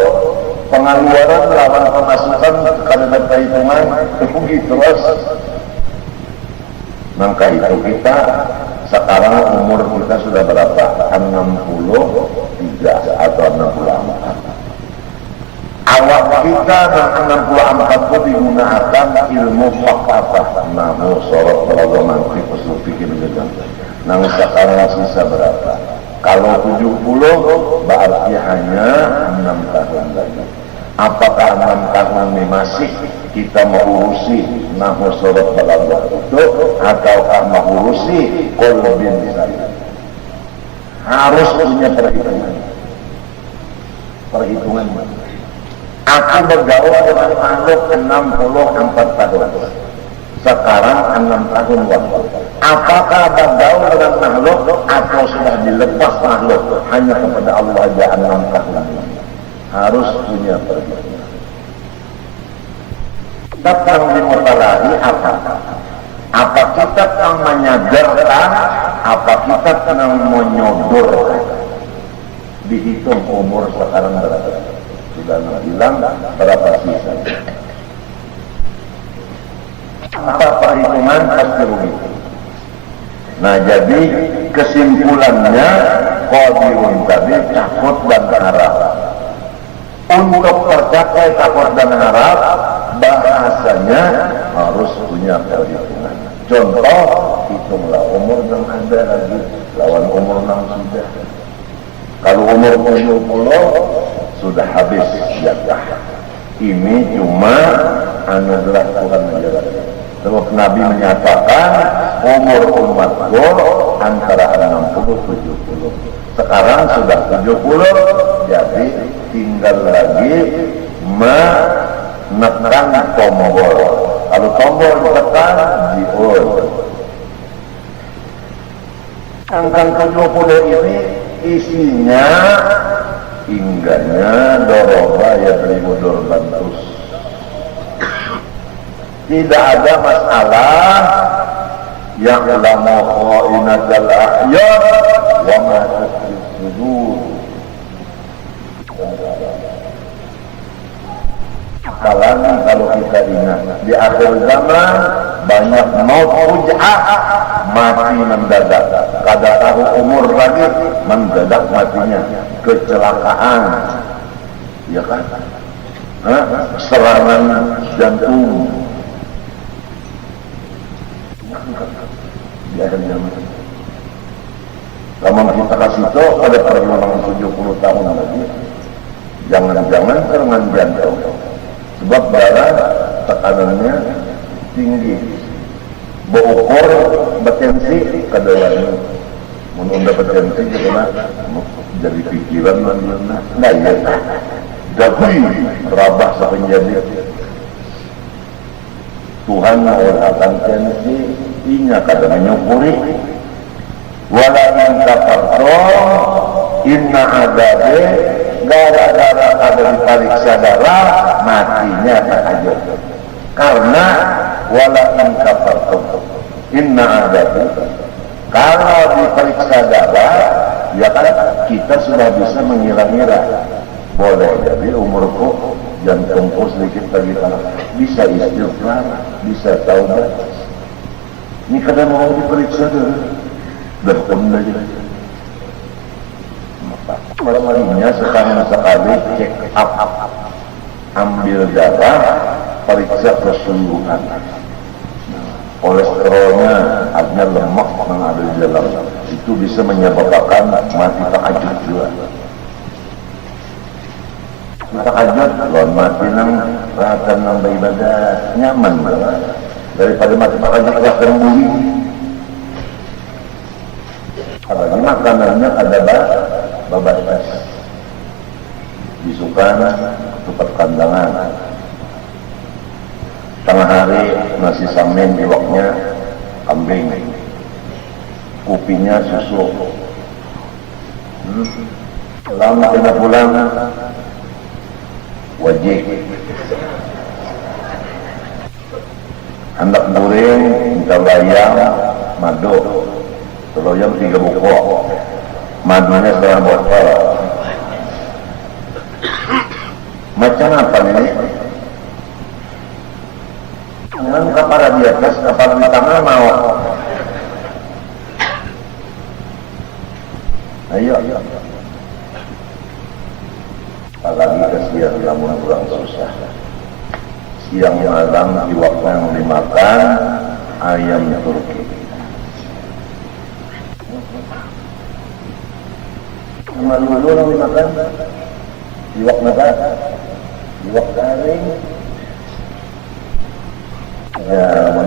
pengeluaran lawan pemasukan, kalau ada perhitungan, rugi terus. Maka itu kita, sekarang umur kita sudah berapa? 63 atau 64. Awal kita 64 itu digunakan ilmu fakta, namun sorot beragama usul fikih begitu. Namun sekarang sisa berapa? Kalau 70 berarti hanya 6 tahun lagi. Apakah 6 tahun ini masih kita mengurusi namun sorot beragama itu, ataukah mengurusi kolbin saya? Harus punya perhitungan. Perhitungan. Aku bergaul dengan makhluk 64 tahun. Sekarang 6 tahun waktu. Apakah bergaul dengan makhluk atau sudah dilepas makhluk hanya kepada Allah aja 6 tahun? Harus punya perhitungan. Kita yang dimutalahi apa? Apa kita yang menyadarkan? Apa kita yang menyodorkan? Dihitung umur sekarang berapa? Sudah bilang berapa sisa. Apa perhitungan pasti rugi. Nah jadi kesimpulannya qadirun tadi takut dan harap. Untuk tercapai takut dan harap bahasanya harus punya perhitungan. Contoh, hitunglah umur yang ada lagi lawan umur 6 sudah. Kalau umur 70 sudah habis jatah. Ini cuma anugerah Tuhan saja. Sebab Nabi menyatakan umur umatku antara 60-70. Sekarang sudah 70, jadi tinggal lagi menekan tombol. Kalau tombol ditekan, diul. Angka 70 ini isinya hingganya doroba ya beribudur bantus. Tidak ada masalah yang lama kha'inatul a'yun wa ma tukhfi sudur. Apalagi kalau kita ingat di akhir zaman banyak maut fuj'ah, mati mendadak. Kada tahu umur lagi mendadak matinya, kecelakaan, ya kan? Serangan jantung. Di akhir zaman. Kalau kita kasih itu pada perjalanan 70 tahun lagi, jangan-jangan serangan jantung. Sebab darah tekanannya tinggi. Berukur bertensi kedawannya. Menunda bertensi juga jadi pikiran mana. Nah ya, tapi rabah sepenjadi. Tuhan akan tensi, inya kada menyukuri. Wala in kafartum inna adabe, gara-gara ada diperiksa darah matinya terkajut. Karena wala in kafartum inna adabe, kalau diperiksa darah ya kan kita sudah bisa mengira-ngira. Boleh jadi umurku jantungku sedikit lagi bisa istighfar, bisa taubat. Ini kadang mau diperiksa darah berpun aja. Malamnya sekali check up, ambil darah, periksa keseluruhan. Kolesterolnya, artinya lemak yang ada di dalam, itu bisa menyebabkan mati tahajud juga. Tahajud, lawan mati nang perhatian nang beribadah nyaman banget daripada mati tahajud kelas dan buli. Apalagi makanannya ada babatas, disukan, tempat kandangan. Tengah hari nasi samin, iwaknya kambing, kopinya susu. Lama kena pulang wajib hendak goreng, minta bayam, madu, teloyang 3 bukok, madunya 1 botol. Macam apa ini? Dengan kepala di atas, kepala di tangan mau. Ayo. Apalagi kesian lamun kurang susah. Siang malam di waktu yang dimakan ayam Turki. Malu-malu yang dimakan iwak naga, iwak garing. Ya,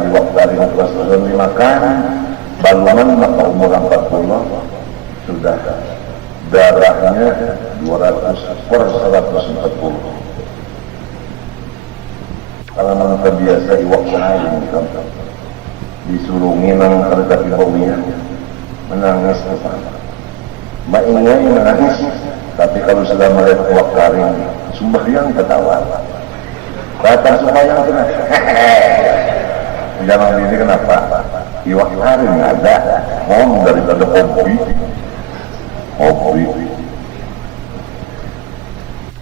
iwak garing terus dimakan, baluman maka umur 40 sudah darahnya 200/140. Kalau memang terbiasa iwak garing, disuruh nginang kereta baunya, menangis apa? Mbak ingin menangis, tapi kalau sudah melihat iwak garing, sembahyang ketawa. Datang sembahyang kena. Jangan ini kenapa? Iwak garing ada, daripada hobi.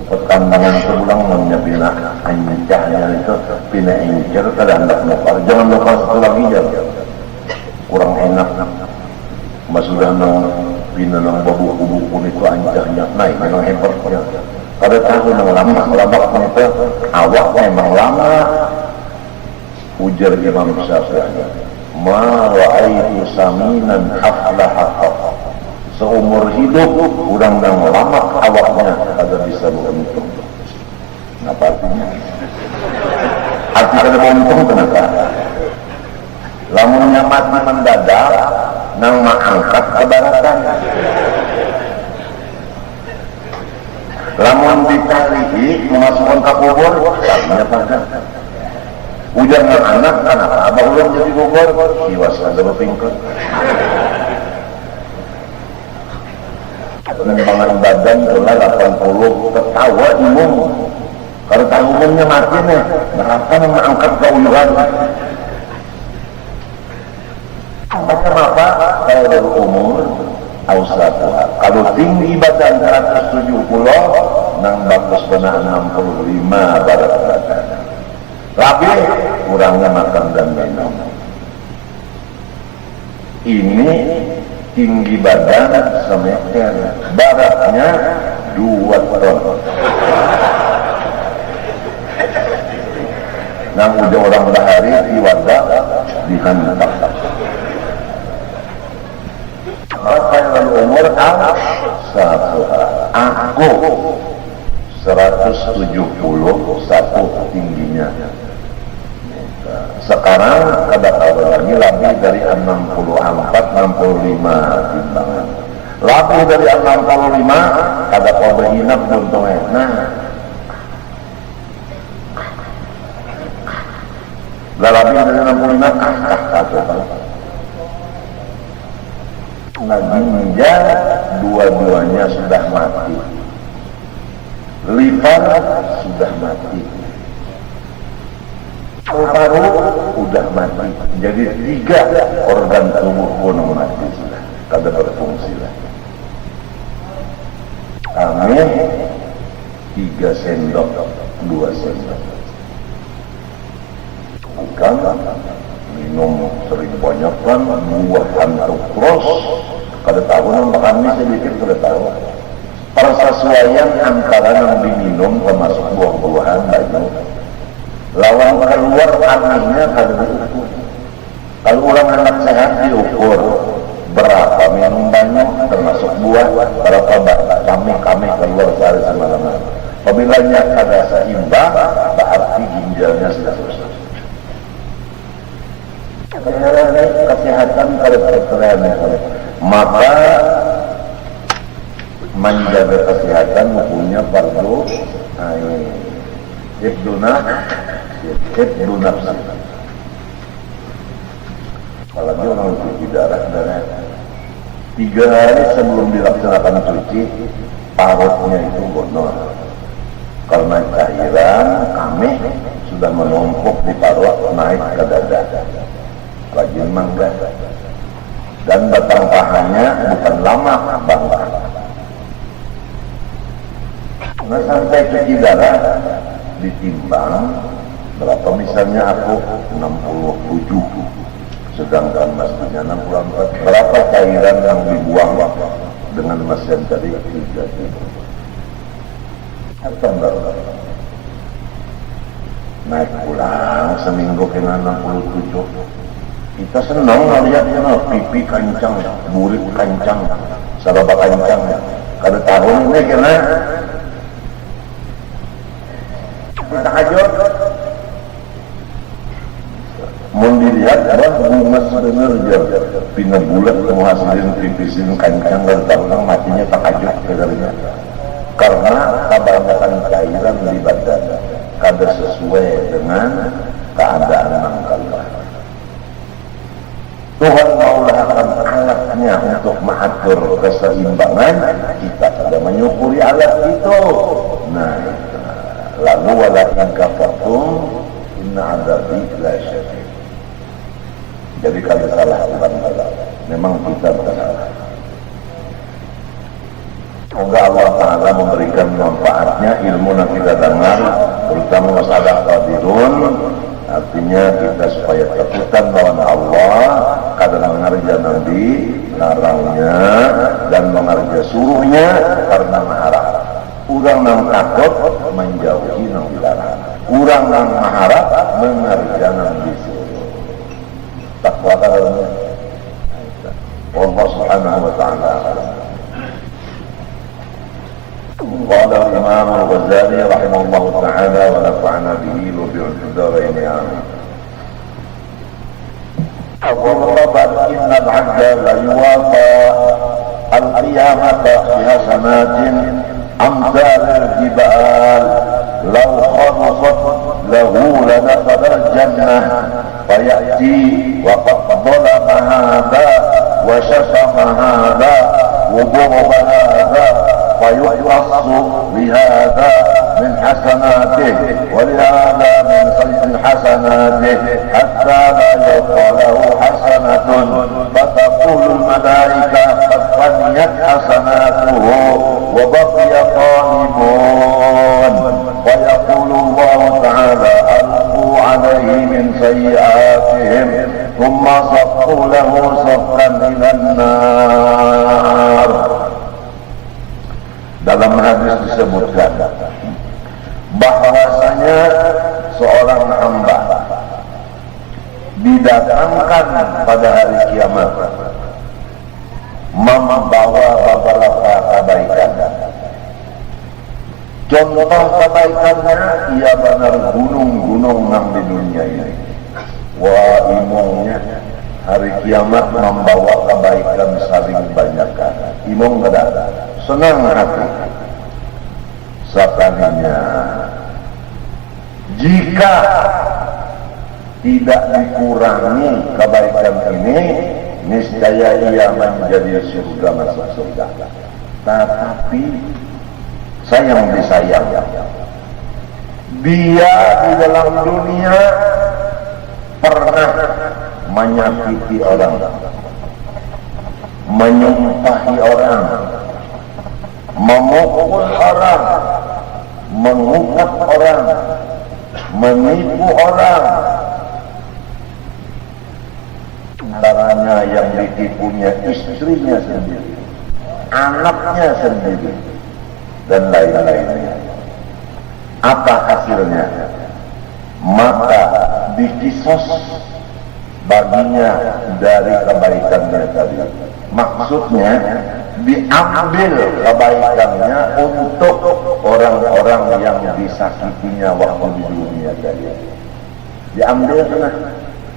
Pertambangan sebulan namanya pina ancahnya itu pina incer kada hendak nopal. Jangan nopal satu lagi jangan. Kurang enak. Sudah nang pina nang babu-bubu itu ancahnya naik memang hebatnya. Pada tahun yang lama labaknya itu awak memang lama. Ujar Imam Syafi'i, ma ra'aitu saminan aflaha. Seumur hidup udang lama awaknya ada bisa beruntung. Apa artinya? Arti kada beruntung kenapa? Lamunnya mati mendadak nang mangangkat kebaratan. Lamun ditarihi memasukkan ke kubur, artinya pada ujar anak kenapa? Abah ulang jadi kubur, iwas kada berpingkut. Penembangan badan adalah 80 ketawa umum. Kalau tak umumnya mati nih, kenapa mengangkat keuyuhan? Macam apa? Kalau berumur, ausatuha. Kalau tinggi badan 170, nang bagus benar 65 barat badan. Lebih kurangnya makan dan minum. Ini tinggi badan semeter, baratnya 2 ton. Nang udah orang bahari di wadah dihantar. Kalau umur satu, aku 171 tingginya. Sekarang ada lagi lebih dari 64-65 timbangan. Lebih dari 65 ada kau inap untungnya. Nah, lebih dari 65 Naginya dua-duanya sudah mati. Liver sudah mati. Paru udah mati. Jadi 3 organ tubuh pun mati sudah. Kada berfungsi lagi. Kami 3 sendok, 2 sendok. Bukan minum sering banyak kan, buah untuk terus. Kada tahu nama kami sedikit kada tahu. Persesuaian antara yang diminum termasuk buah-buahan banyak. Lawan keluar anehnya kada diukur. Kalau orang anak sehat diukur berapa minum banyak termasuk buah, berapa kami keluar sehari semalam. Apabila kada seimbang, berarti ginjalnya sudah rusak. Kesehatan kada terterang. Maka menjaga kesehatan hukumnya fardu ain. Ibduna Hibdu nafsi. Apalagi orang cuci darah, 3 hari sebelum dilaksanakan cuci, parutnya itu gondol. Karena cairan kami sudah menumpuk di parut naik ke dada. Rajin mangga. Dan batang pahanya bukan lama bangkang. Nah sampai cuci darah ditimbang berapa, misalnya aku 67 sedangkan masnya 64, berapa cairan yang dibuang dengan mesin tadi 3 kilo atau enggak naik pulang seminggu kena 67. Kita senang melihatnya, pipi kancang, burik kancang, saraba kancang. Kada tahun ini kena kita hajat. Mau dilihat bunga sebenar aja, pina bulat menghasilin pipisin kancang dan tahun matinya tak hajat kedarnya. Karena kebanyakan cairan di badan kada sesuai dengan keadaan mangkalnya. Tuhan maulakan alatnya untuk mengatur keseimbangan, kita tidak menyukuri alat itu. Nah, lalu walakin kafartum inna adabi la syadid. Jadi kalau salah bukan salah, memang kita bersalah. Semoga Allah Ta'ala memberikan manfaatnya ilmu yang kita dengar, terutama masalah qadirun. Artinya kita supaya takutan lawan Allah, kadang mengerja Nabi larangnya dan mengerja suruhnya karena mengharap. Urang nang takut menjauhi nang dilarang. Urang nang mengharap mengerja nang disuruh. Takwa dalamnya. Allah Subhanahu wa Ta'ala. قال الإمام الغزالي رحمه الله تعالى ونفعنا به وبعلوم الدارين آمين. وضربت إن العبد ليوافى القيامة بحسنات أمثال الجبال لو خلصت له لدخل الجنة فيأتي وقد ظلم هذا وشتم هذا وضرب هذا فيقتص بهذا من حسناته ولهذا من سيء حسناته حتى لا يبقى له حسنة فتقول الملائكة قد فنيت حسناته وبقي طالبون ويقول الله تعالى ألقوا عليه من سيئاتهم ثم صفوا له صفا إلى النار. Dalam hadis disebutkan bahwasanya seorang hamba didatangkan pada hari kiamat membawa beberapa kebaikan. Contoh kebaikannya ia benar gunung-gunung yang di dunia ini. Wah, imongnya hari kiamat membawa kebaikan saling banyakkan. Imong kada senang hati sekalinya jika tidak dikurangi kebaikan ini, niscaya ia menjadi surga, masuk surga. Tetapi sayang disayang, dia di dalam dunia pernah menyakiti orang, menyumpahi orang, memukul orang, mengungkap orang, menipu orang. Antaranya yang ditipunya istrinya sendiri, anaknya sendiri, dan lain-lainnya. Apa hasilnya? Maka dikisos baginya dari kebaikannya tadi. Maksudnya diambil kebaikannya untuk orang-orang yang disakitinya waktu di dunia tadi. Diambil sana,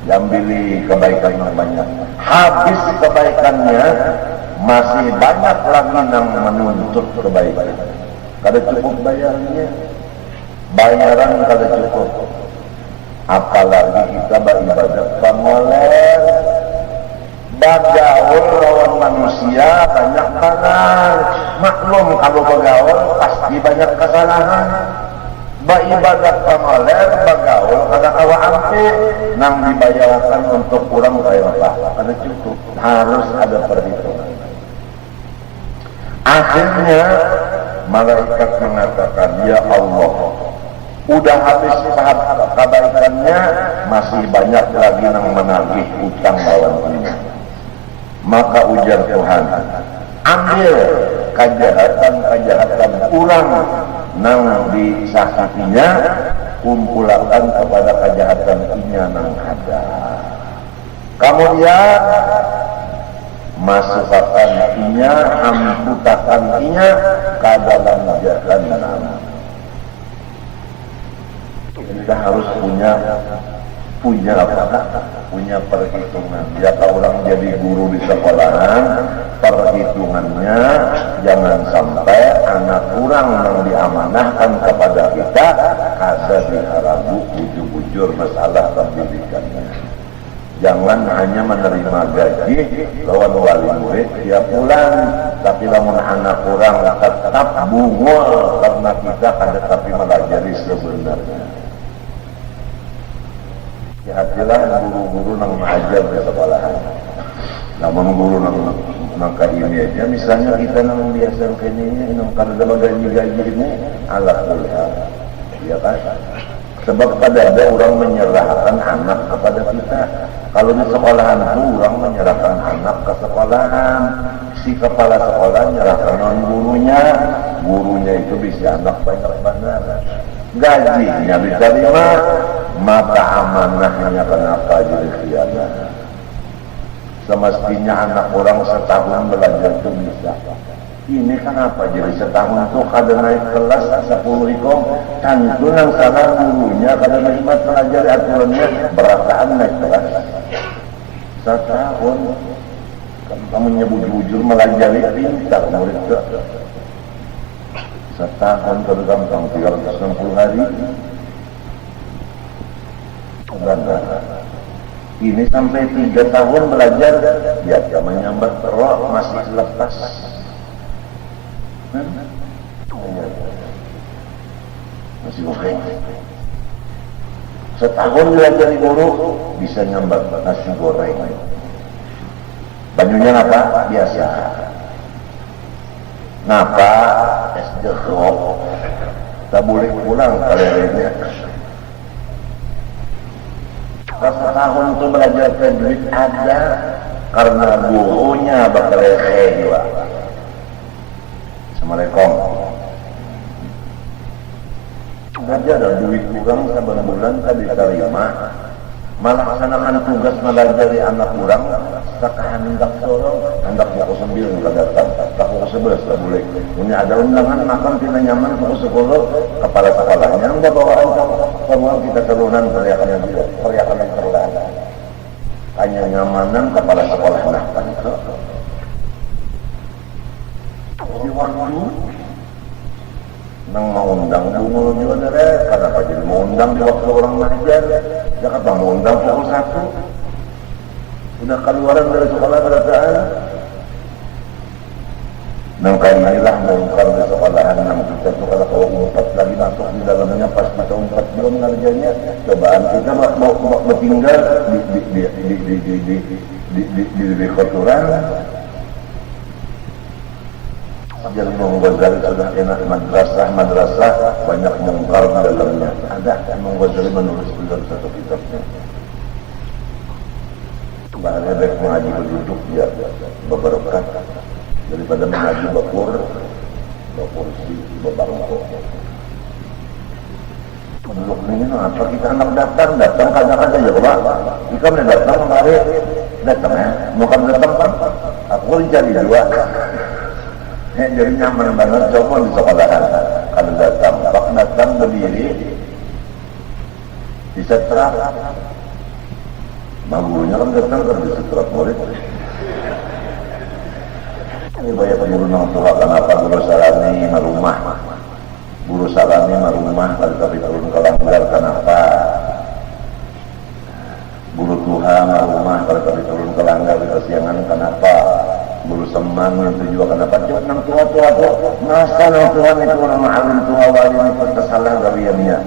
diambili kebaikan yang banyak. Habis kebaikannya, masih banyak lagi yang menuntut kebaikan. Kada cukup bayarnya, bayaran kada cukup. apalagi kita beribadah pamoler, bagaul lawan manusia banyak banget. Maklum kalau bagaul pasti banyak kesalahan. Beribadah pamoler, bagaul kada kawa ampe, nang dibayarkan untuk kurang kayak apa? Ada cukup, harus ada perhitungan. Akhirnya malaikat mengatakan, ya Allah, udah habis kebaikannya, masih banyak lagi yang menagih utang lawan ini. Maka ujar Tuhan, ambil kejahatan ulang nang disakitinya, kumpulkan kepada kejahatan inya nang ada. Kemudian masukkan inya, amputakan inya ke dalam jahanam. Kita harus punya apa? Punya perhitungan. Jika orang jadi guru di sekolahan, perhitungannya jangan sampai anak orang yang diamanahkan kepada kita kada diharagu bujur-bujur masalah pendidikannya. Jangan hanya menerima gaji lawan wali murid tiap bulan, tapi lamun anak orang tetap bungul karena kita kada tapi melajari sebenarnya. Hati-hatilah guru-guru yang mengajar di sekolahan. Namun guru yang ini aja, misalnya kita yang biasa ini, yang kada ada gaji-gaji ini, ala kuliah, ya kan? Sebab pada ada orang menyerahkan anak kepada kita. Kalau di sekolahan itu orang menyerahkan anak ke sekolahan, si kepala sekolah menyerahkan gurunya itu bisa anak banyak banget. Gajinya diterima, maka amanahnya kenapa jadi khianat? Semestinya anak orang setahun belajar itu bisa. Ini kenapa jadi setahun itu kada naik kelas 10 ikom, tentu yang salah gurunya kada menerima pelajari aturannya berataan naik kelas. Setahun kamu nyebut-bujur melajari pintar murid itu. Setahun kalau gampang 360 hari. Ini sampai 3 tahun belajar, ya menyambat roh masih lepas. Masih oke. Setahun belajar guru bisa nyambat nasi goreng. Banyunya apa? Biasa. Napa? Es jeruk. Tak boleh pulang kalerinya. Setahun itu belajar tajwid ada karena gurunya bakal juga. Assalamualaikum. Belajar ada duit kurang saban bulan tadi terima, melaksanakan tugas melajari anak kurang, sakahan hendak sorong, hendak pukul 9 kada datang, pukul 11 tak boleh. Punya ada undangan makan tidak nyaman pukul 10, kepala sekolahnya enggak bawaan semua kita turunan teriakannya juga, teriakan yang terlalu. Hanya nyamanan kepala sekolah nah kan itu. Di waktu nang mau undang bunga juga deh, kenapa jadi mau undang di waktu orang ngajar? Jakarta mau undang pukul 1, udah keluaran dari sekolah berdasaan. Nang kali inilah mengungkap di sekolahan nang kita tuh kalau kau umpat lagi masuk di dalamnya pas kita umpat belum ngerjanya, cobaan kita mau tinggal di kotoran. Jadi Imam Ghazali sudah enak madrasah banyak mungkar di dalamnya. Ada Imam Ghazali menulis dalam satu kitabnya. Bahaya baik mengaji berduduk dia berberkat daripada mengaji berkursi berbangko. Duduk ini apa kita anak datang kadang-kadang ya Pak. Jika datang kemarin datang ya, bukan datang kan? Aku cari dua. Jadi nyaman banget coba di sekolahan. Kalau datang berdiri di setrap. Gurunya kan datang di setrap murid. Ini banyak guru nang tua kenapa guru salami marumah. Guru salami marumah tapi turun ke langgar kenapa? duha rumah kalau tadi turun ke langgar di kesiangan kenapa bulu semang itu juga kenapa cuma nang tua-tua tuh masa nang Tuhan itu orang alim tua wali itu kesalahan gawiannya.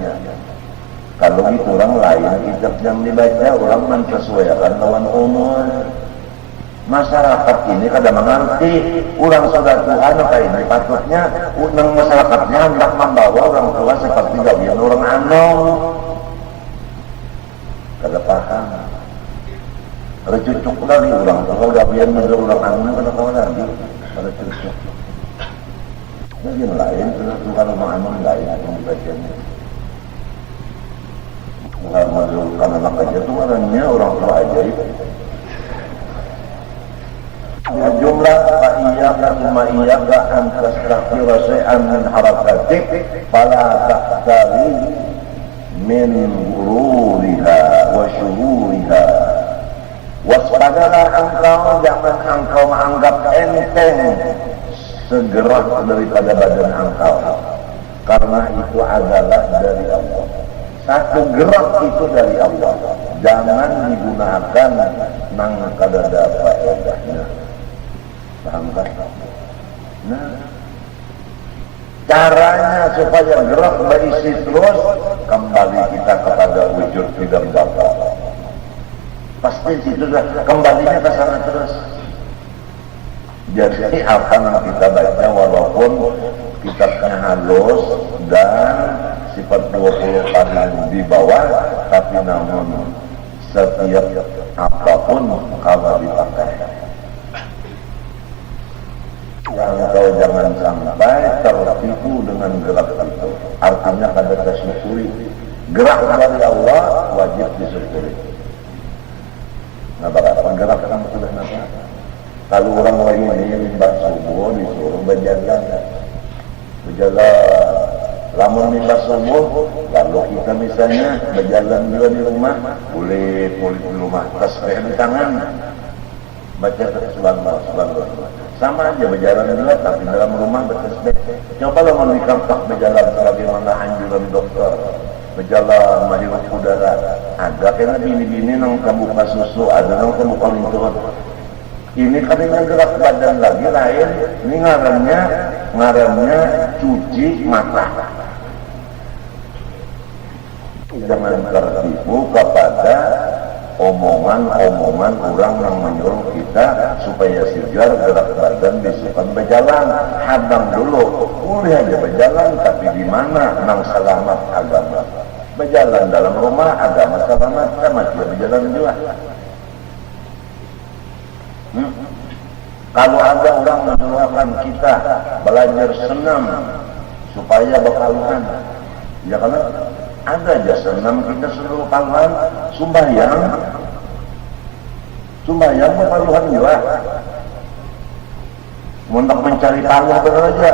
Kalau gitu orang lain kitab yang dibaca orang menyesuaikan lawan umur. Masyarakat ini kada mengerti orang sudah Tuhan apa ini patutnya unang masyarakatnya hendak membawa orang tua seperti gawian orang anom. Kada paham. Ada cucuk lagi orang tua gawian menurut orang anom kada tahu lagi. Ada cucuk. Yang lain Tuhan orang anom lain yang dibacanya. Karena anak aja itu orangnya orang tua ajaib. Jumlah fa'iyaka suma'iyaka antastaghfira syai'an min harakatik fala tahtari min gururiha wa syururiha. Waspadalah engkau, jangan engkau menganggap enteng segerak daripada badan engkau, karena itu adalah dari Allah. Satu gerak itu dari Allah, jangan digunakan nang kada dapat faedahnya. Paham tak? Nah, caranya supaya gerak berisi terus, kembali kita kepada wujud tidak bapa. Pasti situ dah kembalinya ke sana terus. Jadi apa yang kita baca walaupun kitabnya halus dan sifat 20 kali di bawah, tapi namun setiap apapun kalau dipakai. Yang kau jangan sampai tertipu dengan gerak itu. Artinya kada tersyukuri. Gerak dari Allah wajib disyukuri. Nah, berapa gerak kamu sudah nampak? Kalau orang lain ini limbah subuh disuruh berjalan. Lamun limbah subuh, lalu kita misalnya berjalan juga di rumah, boleh di rumah, tasbih di tangan, baca subhanallah. Sama aja berjalan juga, tapi dalam rumah bertasbih. Coba lamun dikampak berjalan sebagaimana anjuran dokter, berjalan menghirup udara. Ada kena bini-bini nang kebuka susu, ada nang kebuka lintut. Ini katanya gerak badan lagi lain. Ini ngarannya cuci mata. Jangan tertipu kepada omongan-omongan orang yang menyuruh kita supaya segar gerak badan besokkan berjalan. Hadang dulu, boleh aja berjalan, tapi di mana nang selamat agama. Berjalan dalam rumah agama selamat, sama dia berjalan juga. Kalau ada orang menyuruhkan kita belajar senam supaya bekaluhan, ya karena ada aja senam kita seluruh kaluhan, sumbayang bekaluhan juga. Untuk mencari pahala beraja,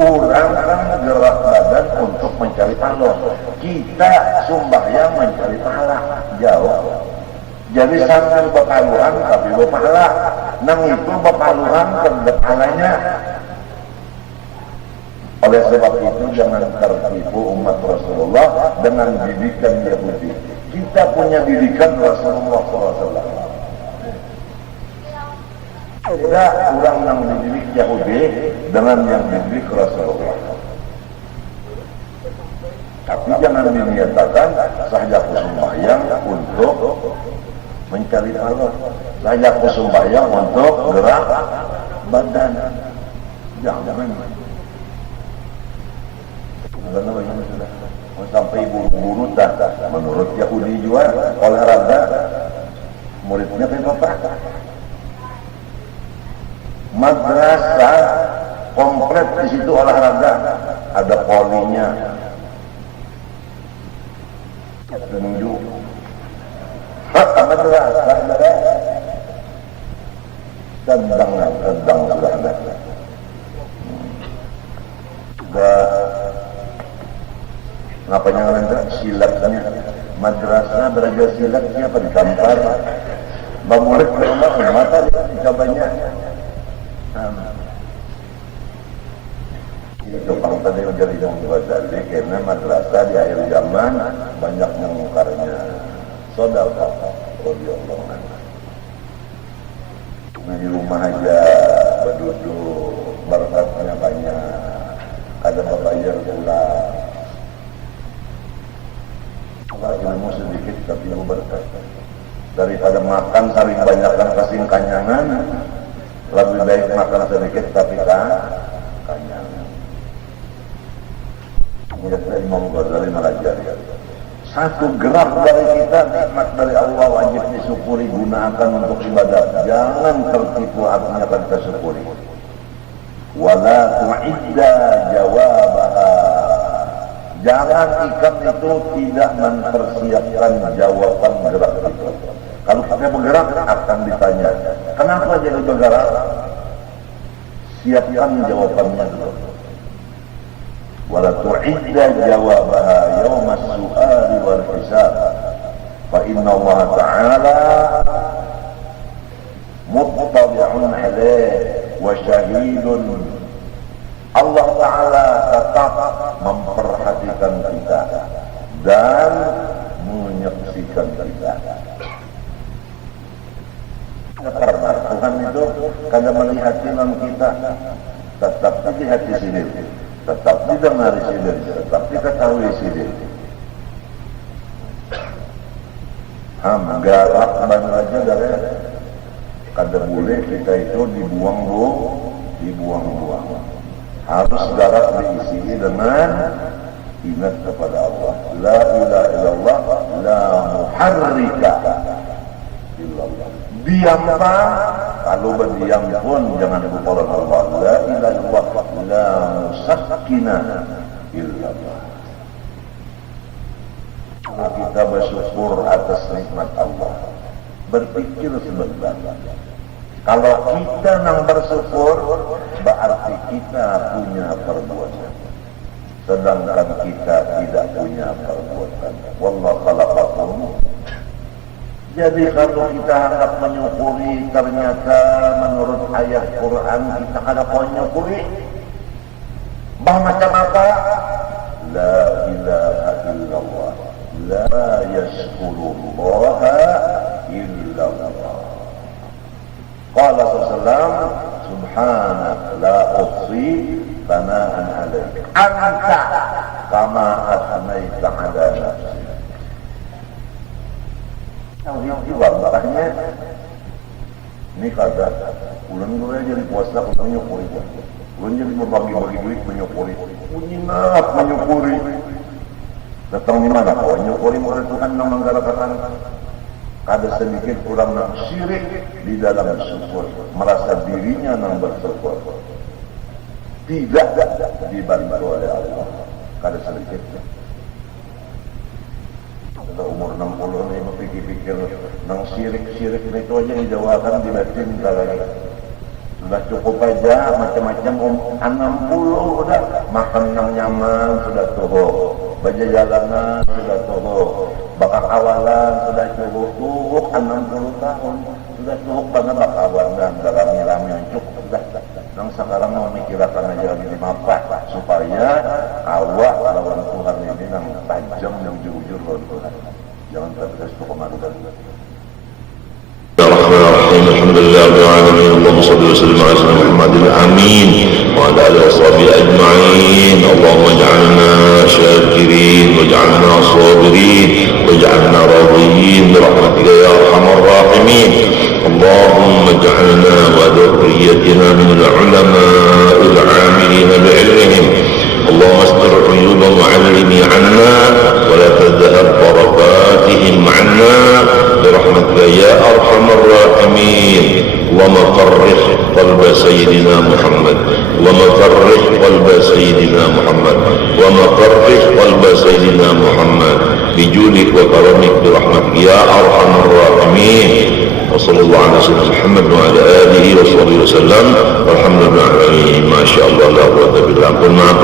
orang kan gerak badan untuk mencari pahala. Kita sumbayang mencari pahala, jauh. Jadi sambil bekaluhan tapi berpahala. Nang itu bekaluhan berpahalanya. Oleh sebab itu jangan tertipu umat Rasulullah dengan didikan Yahudi. Kita punya didikan Rasulullah SAW. Tidak orang yang dididik Yahudi dengan yang dididik Rasulullah. Tapi jangan diniatakan saja sembahyang untuk mencari pahala. Saja sembahyang untuk gerak badan. Jangan. Sampai guru-guru tak menurut Yahudi juga olahraga muridnya kayak bapak. Madrasah komplit di situ olahraga, ada polinya, tunjuk. Madrasah sedang sudah ada. Ngapanya ngelentar silatnya madrasah belajar silat siapa ditampar bamurid ke rumah mata dicobanya itu pang tadi menjadi yang Ghazali karena madrasah di akhir zaman banyak mengungkarnya saudara radhiyallahu anhu. Nah, di rumah aja berduduk, berkatnya banyak, ada membayar pula. Ilmu sedikit tapi ilmu berkat. Daripada makan sering banyakkan kasih kanyangan, lebih baik makan sedikit tapi kanyangan. Kemudian Imam Ghazali melajari, satu gerak dari kita nikmat dari Allah wajib disyukuri, gunakan untuk ibadah. Jangan tertipu, artinya akan tersyukuri. Wala tu'idda jawabaha. Jangan ikan itu tidak mempersiapkan jawaban gerak itu. Kalau kita bergerak akan ditanya, kenapa jadi bergerak? Siapkan jawabannya dulu. Wala tu'idda jawabaha yawma as-su'ali wal hisab. Fa inna Allah Ta'ala muttali'un 'alaihi wa syahidun. Allah Ta'ala tetap memperhatikan kita dan menyaksikan kita. Karena Tuhan itu kadang melihat iman kita, tetap dilihat di sini, tetap didengar di sini, tetap diketahui di sini. Garap banyak aja dari kada boleh kita itu dibuang-buang. Harus garap diisi dengan ingat kepada Allah. La ilaha illallah, la muharrika illallah. Diam pak, kalau berdiam pun jangan lupa Allah. La ilaha illallah, la musakkina illallah. Kita bersyukur atas nikmat Allah. Berpikir sebentar. Kalau kita nang bersyukur, berarti kita punya perbuatan. Sedangkan kita tidak punya perbuatan. Wallahu khalaqakum. Jadi kalau kita hendak menyukuri, ternyata menurut ayat Quran kita ada menyukuri. Bah macam apa? La ilaha illallah, la yashkurullaha illallah. Qala sallallahu subhanaka la uhsi thana'an 'alaik anta kama athnaita 'ala nafsi. Tauhid juga makanya ini kata ulang gue jadi puasa untuk menyukuri, ulang jadi berbagi-bagi duit menyukuri, menyengat menyukuri. Datang di mana kau menyukuri oleh Tuhan yang menggerakkan. Ada sedikit kurang nak syirik di dalam syukur, merasa dirinya yang bersyukur, tidak dibantu oleh Allah. Ada sedikit. Sudah umur 60 ini pikir-pikir nang syirik itu aja dijauhkan di batin lagi. Sudah cukup aja macam-macam 60 udah makan yang nyaman sudah toho, baca jalanan sudah toho, bakal awalan sudah cukup 60 tahun sudah cukup banget bakal awalan dalam nilai cukup sudah. Nang sekarang mau mikirkan aja lagi di mapa supaya awak lawan Tuhan ini nang tajam yang jujur lawan Tuhan. Jangan terus kemandan. الحمد لله رب العالمين. اللهم صل وسلم على سيدنا محمد الامين وعلى اله وصحبه اجمعين. اللهم اجعلنا شاكرين واجعلنا صابرين واجعلنا راضيين برحمتك يا ارحم الراحمين. اللهم اجعلنا وذريتنا من العلماء العاملين بعلمهم. اللهم استر عيوب المعلم عنا ولا تذهب بركاتهم عنا برحمتك يا ارحم الراحمين. اللهم فرح قلب سيدنا محمد، اللهم فرح قلب سيدنا محمد، اللهم فرح قلب سيدنا محمد بجودك وكرمك برحمتك يا ارحم الراحمين. وصلى الله على سيدنا محمد وعلى اله وصحبه وسلم والحمد لله. ما شاء الله لا قوة الا بالله.